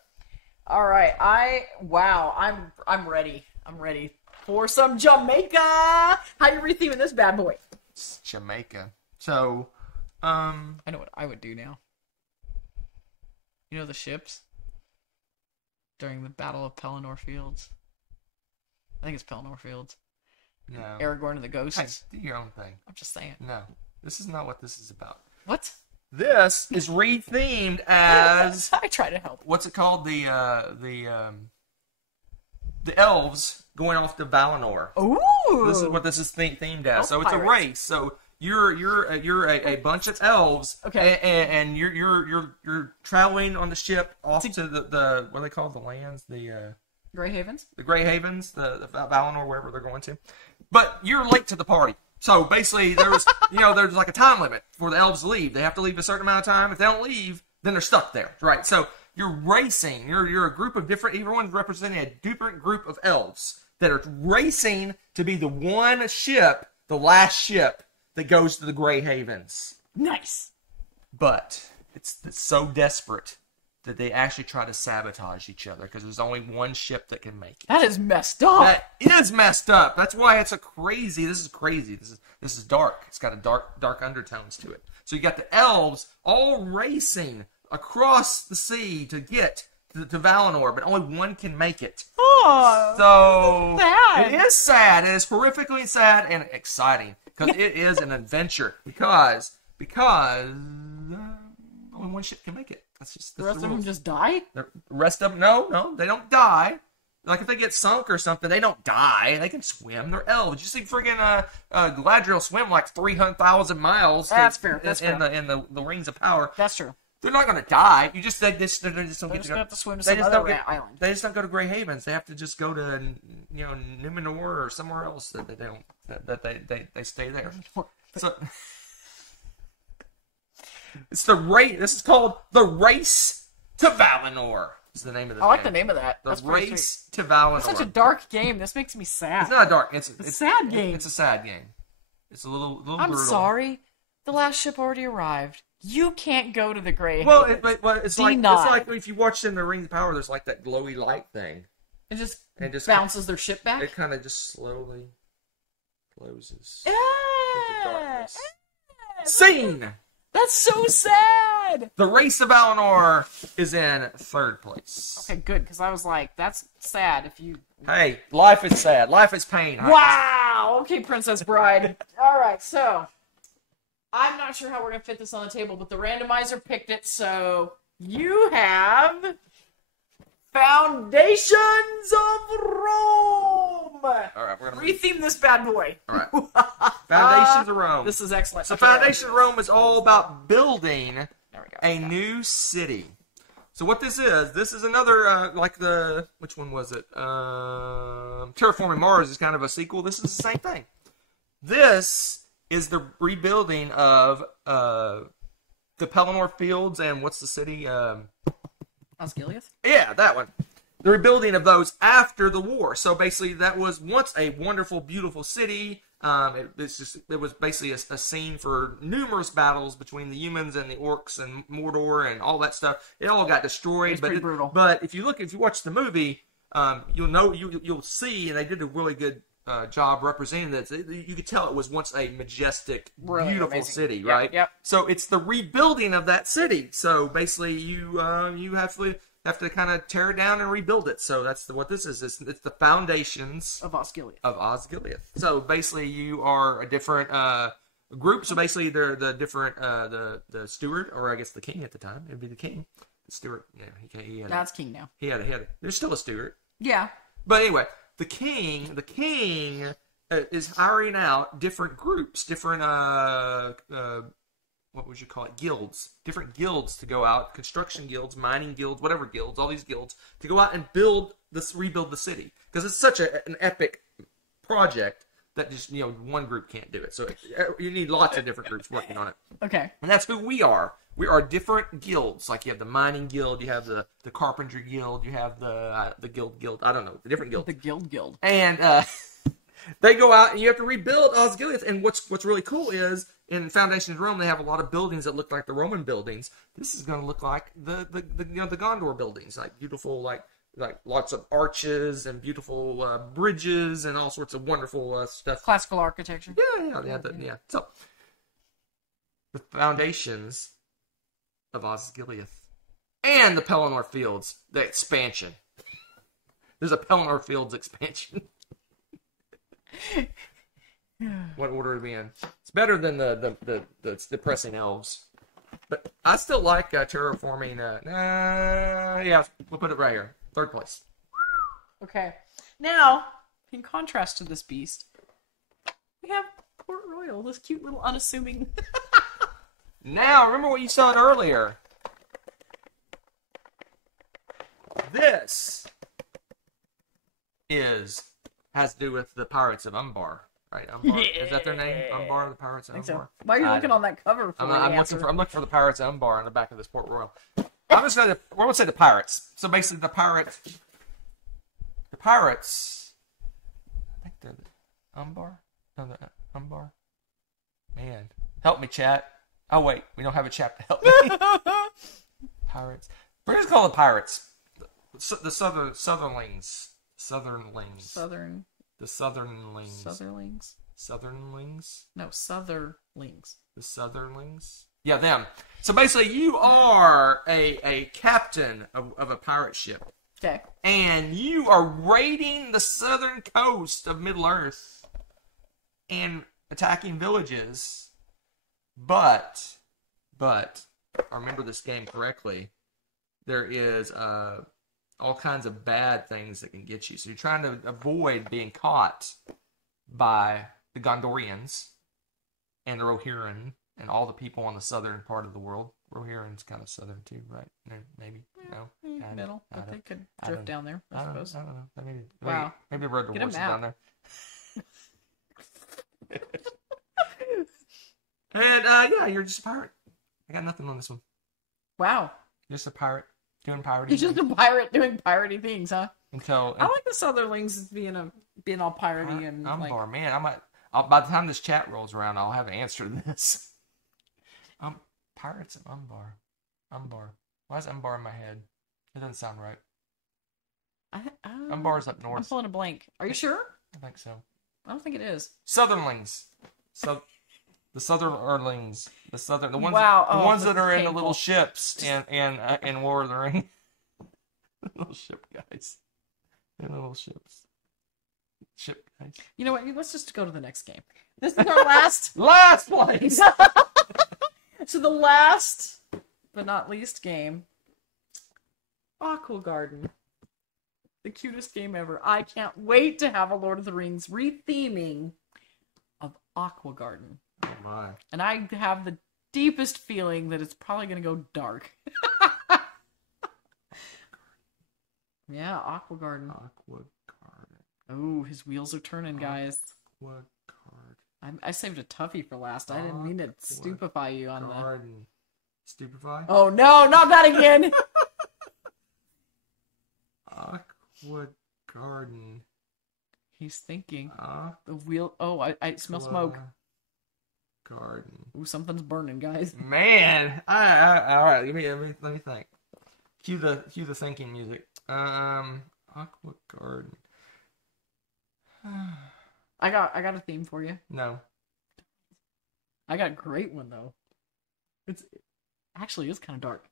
All right. I'm ready. I'm ready for some Jamaica. How you retheming this bad boy? It's Jamaica. So, I know what I would do now. You know the ships? during the Battle of Pelennor Fields. I think it's Pelennor Fields. No. Aragorn and the ghosts. Hey, do your own thing. I'm just saying. No. This is not what this is about. What? This is rethemed as I try to help. what's it called? The elves going off to Valinor. Ooh. This is what this is themed as. Oh, So it's a pirates. race. So you're a bunch of elves. Okay. And you're traveling on the ship off to the what are they called? The lands, the Grey Havens? Grey Havens, the Valinor, wherever they're going to. But you're late to the party. So basically, there's there's like a time limit for the elves to leave. They have to leave a certain amount of time. If they don't leave, then they're stuck there, right? So you're racing. You're a group of different. Everyone's representing a different group of elves that are racing to be the one ship, the last ship that goes to the Grey Havens. Nice. But it's so desperate that they actually try to sabotage each other because there's only one ship that can make it. That is messed up. That is messed up. That's why it's a crazy. This is crazy. This is dark. It's got a dark undertones to it. So you got the elves all racing across the sea to get to Valinor, but only one can make it. Oh, So sad. it is sad. It is horrifically sad and exciting because it is an adventure. Because only one ship can make it. That's the rest of them rules. just die? The rest of them, no, they don't die. Like if they get sunk or something, they don't die. They can swim. They're elves. You see, friggin' Galadriel swim like 300,000 miles. That's fair. That's in fair. the Rings of Power. That's true. They're not gonna die. They just don't They're get to just go. gonna have to swim to They some just other don't get, island. They just don't go to Grey Havens. They have to just go to Numenor or somewhere else that they don't they stay there. So it's the race. This is called the Race to Valinor. Is the name of the I like game. the name of that. The That's pretty Race sweet. to Valinor. It's such a dark game. This makes me sad. It's not dark. It's a sad game. It's a sad game. It's a little I'm brutal. sorry. The last ship already arrived. You can't go to the Grey Well, Havens. it's Denied. like if you watch in the Rings of Power, there's like that glowy light thing. It just And just bounces their ship back. It kind of just slowly closes. Ah, into darkness. ah, Scene! That's so sad. The Race of Valinor is in third place. Okay, good, because I was like, that's sad if you... Hey, life is sad. Life is pain. Wow! Okay, Princess Bride. All right, so... I'm not sure how we're going to fit this on the table, but the randomizer picked it, so... You have... Foundations of Rome! All right, we're gonna Retheme this bad boy. All right. Foundations of Rome. This is excellent. So Okay, Foundation of Rome is all about building There we go. a new city. So what this is another, like the, which one was it? Terraforming Mars is kind of a sequel. This is the same thing. This is the rebuilding of the Pelennor Fields and what's the city? Osgiliath? Yeah, that one. The rebuilding of those after the war. So basically, that was once a wonderful, beautiful city. It was basically a scene for numerous battles between the humans and the orcs and Mordor and all that stuff. It all got destroyed. It's pretty brutal. But if you watch the movie, you'll see, and they did a really good job representing that. You could tell it was once a majestic, Really beautiful amazing. city, Yep, right? yep. So it's the rebuilding of that city. So basically, you have to kind of tear it down and rebuild it. So that's what this is. It's the foundations Of Osgiliath. of Osgiliath. So basically, you are a different group. So basically, they're the different the steward, or I guess the king at the time. It'd be the king. The steward. Yeah, he had. That's king now. He had. There's still a steward. Yeah. But anyway, the king is hiring out different groups, different what would you call it? Guilds. Different guilds to go out, construction guilds, mining guilds, whatever guilds, all these guilds, to go out and rebuild the city. Because it's such an epic project that just, one group can't do it. So you need lots of different groups working on it. Okay. And that's who we are. We are different guilds. Like you have the mining guild, you have the carpentry guild, you have the guild. I don't know, the different guilds. The guild. And they go out and you have to rebuild Osgiliath. And what's really cool is in Foundations of Rome they have a lot of buildings that look like the Roman buildings. This is going to look like the Gondor buildings, like beautiful like lots of arches and beautiful bridges and all sorts of wonderful stuff. Classical architecture. Yeah. So the foundations of Osgiliath and the Pelennor Fields, the expansion. There's a Pelennor Fields expansion. What order are we in? It's better than the depressing elves. But I still like terraforming. Yeah, we'll put it right here. 3rd place. Okay. Now, in contrast to this beast, we have Port Royal, this cute little unassuming. Now, remember what you said earlier. This has to do with the Pirates of Umbar, right? Umbar, is that their name? Umbar, the Pirates of Umbar. So. Why are you looking on that cover? I'm looking for the Pirates of Umbar on the back of this Port Royal. We're gonna say the Pirates. So basically, the Pirates. I think they're the Umbar. No, the Umbar. Man, help me, chat. Oh wait, we don't have a chat to help me. Pirates. We're just call them Pirates. The Southernlings. The Southernlings. Southernlings? No, Southerlings. The Southerlings? Yeah, them. So basically, you are a captain of a pirate ship. Okay. And you are raiding the southern coast of Middle-earth and attacking villages. But, I remember this game correctly, there is all kinds of bad things that can get you. So you're trying to avoid being caught by the Gondorians and the Rohirrim and all the people on the southern part of the world. Rohirrim's kind of southern too, right? Maybe. No? Middle. But they could drift down there, I suppose. I don't know. Wow. Maybe rode the horses down there. And, yeah, you're just a pirate. I got nothing on this one. Wow. Just a pirate doing piratey He's just a pirate doing piratey things, huh? I like the Southerlings being all piratey and Umbar, man. By the time this chat rolls around, I'll have an answer to this. Pirates of Umbar. Why is Umbar in my head? It doesn't sound right. Umbar's up north. I'm pulling a blank. Are you sure? I think so. I don't think it is. Southernlings. The Southernlings. The ones, wow. The ones that are in the little ships and War of the Ring. The little ship guys. The little ships. Ship guys. You know what? Let's just go to the next game. This is our last place. So the last but not least game, Aqua Garden. The cutest game ever. I can't wait to have a Lord of the Rings retheming of Aqua Garden. Oh my. And I have the deepest feeling that it's probably going to go dark. Yeah, Aqua Garden. Aqua Garden. Oh, his wheels are turning, guys. Aqua Garden. I saved a toughie for last. I didn't mean to stupefy you on Garden. Stupefy? Oh no, not that again! Aqua Garden. He's thinking. The wheel. Oh, I smell smoke. Garden. Ooh, something's burning, guys. Man, all right. Let me think. Cue the thinking music. Aqua Garden. I got a theme for you. No. I got a great one though. It's kind of dark.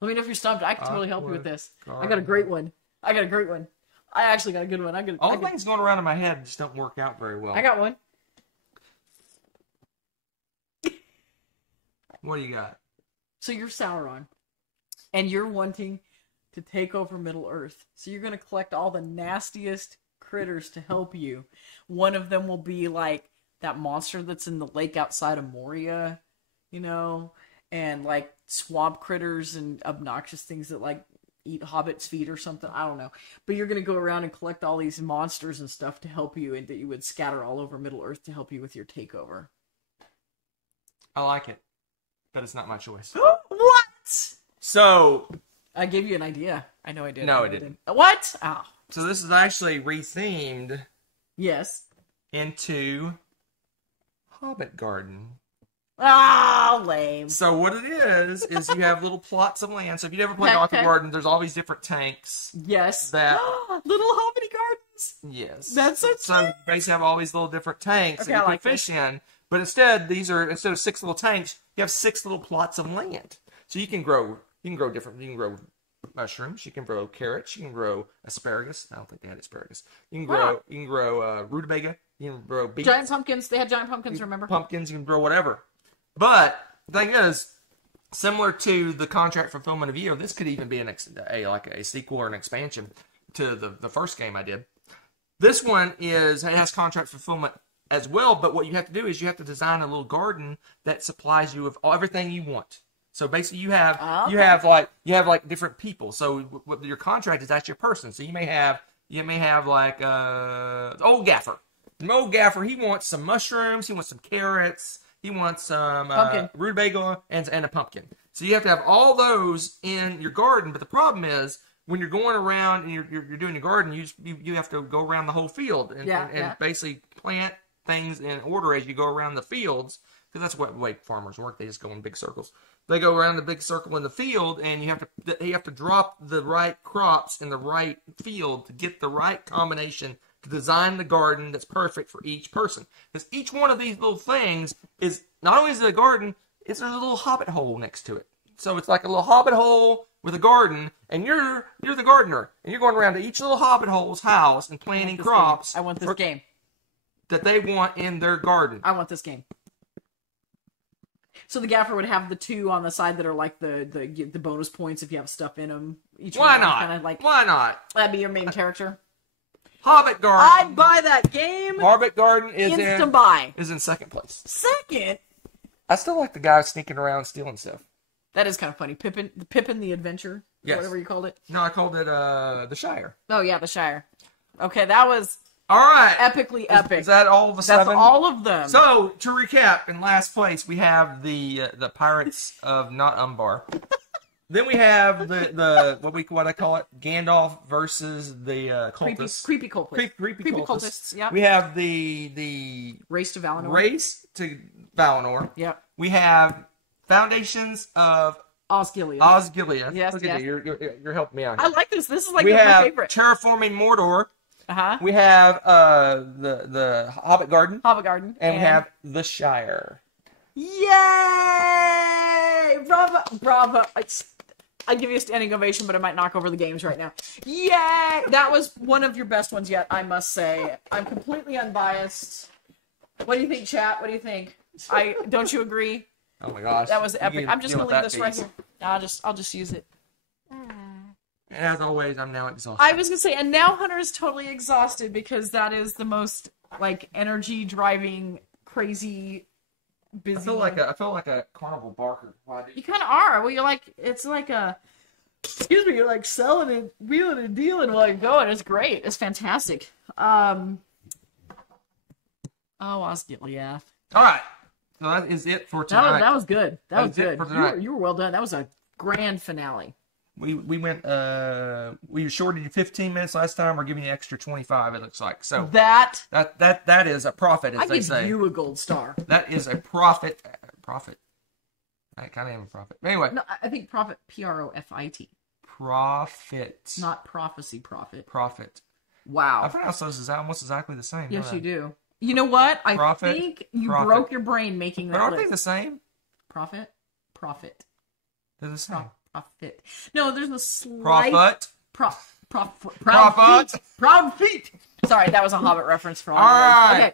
Let me know if you're stumped. I can totally help you with this. Garden. I got a great one. I actually got a good one. All the things going around in my head just don't work out very well. I got one. What do you got? So you're Sauron, and you're wanting to take over Middle Earth. So you're going to collect all the nastiest critters to help you. One of them will be like that monster that's in the lake outside of Moria, and like swamp critters and obnoxious things that like eat hobbits' feet or something. I don't know. But you're going to go around and collect all these monsters and stuff to help you, and that you would scatter all over Middle Earth to help you with your takeover. I like it. But it's not my choice. What? So I gave you an idea. I know I did. No, I didn't. What? Oh. So this is actually rethemed. Yes. Into Hobbit Garden. Ah, lame. So what it is you have little plots of land. So if you ever played Aqua Garden, there's all these different tanks. Yes. That little Hobbit gardens. Yes. That's so cute. So you basically have all these little different tanks that you can fish in. But instead of 6 little tanks, you have 6 little plots of land. So you can grow mushrooms. You can grow carrots. You can grow asparagus. I don't think they had asparagus. You can Wow. grow rutabaga. You can grow beets. Giant pumpkins. They had giant pumpkins, remember? Pumpkins. You can grow whatever. But the thing is, similar to the contract fulfillment of EO, this could even be like a sequel or an expansion to the first game I did. This one it has contract fulfillment as well, but what you have to do is you have to design a little garden that supplies you with everything you want. So basically, you have like different people. So what your contract is, that's your person. So you may have like old Gaffer. Old Gaffer, he wants some mushrooms, he wants some carrots, he wants some rutabaga and a pumpkin. So you have to have all those in your garden. But the problem is, when you're going around and you're doing your garden, you have to go around the whole field and basically plant things in order as you go around the fields, because that's what way farmers work. They just go in big circles. They go around the big circle in the field, and you have to drop the right crops in the right field to get the right combination to design the garden that's perfect for each person. Because each one of these little things is not only is it a garden, there's a little hobbit hole next to it. So it's like a little hobbit hole with a garden, and you're the gardener, and you're going around to each little hobbit hole's house and planting crops. I want this game that they want in their garden. I want this game. So the Gaffer would have the two on the side that are like the bonus points if you have stuff in them. Why not? Why not? That'd be your main character. Hobbit Garden. I'd buy that game. Hobbit Garden is in second place. Second? I still like the guy sneaking around stealing stuff. That is kind of funny. Pippin the Adventure? Yes. Whatever you called it. No, I called it the Shire. Oh, yeah, the Shire. Okay, that was all right. Epically epic. Is that all of the seven? That's all of them. So, to recap, in last place, we have the Pirates of Not Umbar. Then we have the what I call it, Gandalf versus the cultists. Creepy cultists. Creepy cultists. Yeah. We have the Race to Valinor. Race to Valinor. Yep. We have Foundations of Osgiliath. Yes, Look at you. You're helping me out here. I like this. This is like my favorite. Terraforming Mordor. Uh-huh. We have the Hobbit Garden. And we have the Shire. Yay! Bravo. I'd give you a standing ovation, but I might knock over the games right now. Yay! That was one of your best ones yet, I must say. I'm completely unbiased. What do you think, chat? What do you think? Don't you agree? Oh my gosh. That was epic. I'm just going to leave this right here. I'll just use it. And as always, I'm now exhausted. I was going to say, and now Hunter is totally exhausted because that is the most, like, energy-driving, crazy, busy... I feel like a carnival barker. You kind of are. Well, you're like, it's like a... Excuse me, you're like selling and wheeling and dealing while you're going. It's great. It's fantastic. Oh, Osgiliath. All right. So that is it for tonight. That was good. That was good. For tonight. You were well done. That was a grand finale. We went we shorted you 15 minutes last time. We're giving you extra 25. It looks like so. That is a profit, as they say. I give you a gold star. That is a profit. Profit. I kind of am a profit. Anyway. No, I think profit. Profit. Profit. Not prophecy. Profit. Profit. Wow. I pronounce those almost exactly the same. Yes, you do. You know what? I think you broke your brain making that. But aren't they the same? Profit. They're the same. Profit. No, there's a slight... Profit. Sorry, that was a Hobbit reference for all right. Okay.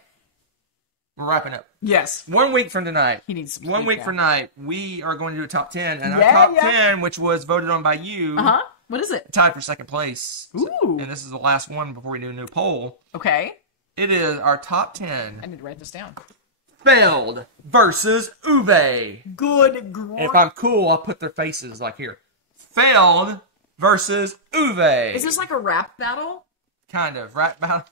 We're wrapping up. Yes. 1 week from tonight. He needs one week from tonight, we are going to do a top 10. And our top 10, which was voted on by you... Uh-huh. What is it? Tied for second place. Ooh. And this is the last one before we do a new poll. Okay. It is our top 10. I need to write this down. Feld versus Uwe. Good grief. If I'm cool, I'll put their faces like here. Feld versus Uwe. Is this like a rap battle? Kind of. Rap battle.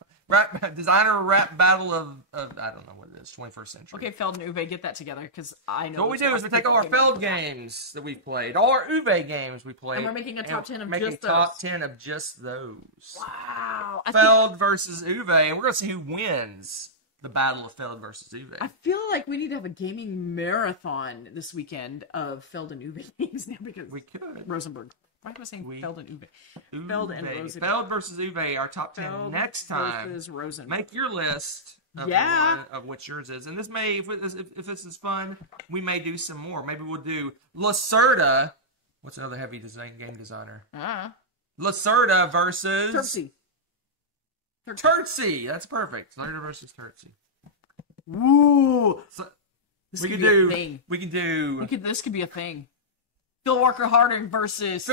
Designer rap battle of I don't know what it is, 21st century. Okay, Feld and Uwe, get that together, because I know... So what we do is we take all our Feld games that we've played, all our Uwe games we played... And we're making a top 10 of just just those. those. Top 10 of just those. Wow. Feld versus Uwe, and we're going to see who wins the battle of Feld versus Uwe. I feel like we need to have a gaming marathon this weekend of Feld and Uwe games now, because... We could. Rosenberg. Why am I saying Feld and Uwe? Feld and Rosenberg. Feld versus Uwe, our top 10 Feld next time. versus Rosenberg. Make your list of what yours is. And this may, if this is fun, we may do some more. Maybe we'll do Lacerda What's another heavy game designer? Lacerda versus... Turtsy. That's perfect. Lacerda versus Turtsy. Ooh. So, This could be a thing. This could be a thing. Phil Walker Harding versus...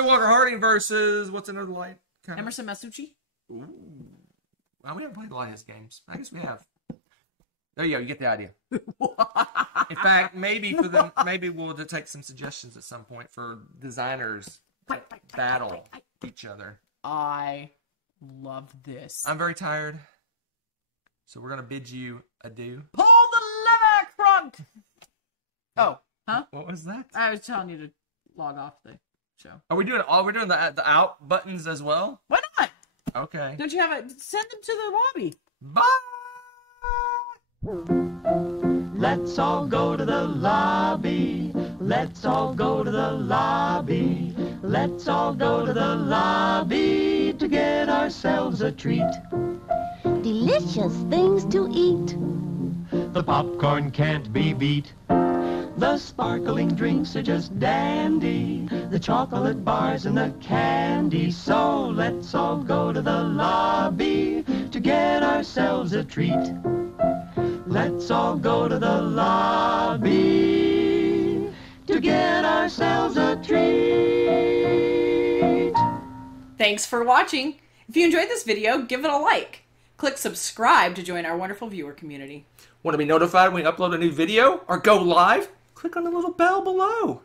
What's another light? Emerson Masucci? Ooh. Well, we haven't played a lot of his games. I guess we have. There you go. You get the idea. In fact, maybe we'll take some suggestions at some point for designers battle each other. I love this. I'm very tired, so we're gonna bid you adieu. Pull the lever, Crunk. Oh, huh? What was that? I was telling you to log off the show. Are we doing the out buttons as well? Why not? Okay. Don't you have it? Send them to the lobby. Bye. Let's all go to the lobby. Let's all go to the lobby. Let's all go to the lobby to get ourselves a treat. Delicious things to eat. The popcorn can't be beat. The sparkling drinks are just dandy. The chocolate bars and the candy. So let's all go to the lobby to get ourselves a treat. Let's all go to the lobby to get ourselves a treat. Thanks for watching. If you enjoyed this video, give it a like. Click subscribe to join our wonderful viewer community. Want to be notified when we upload a new video or go live? Click on the little bell below.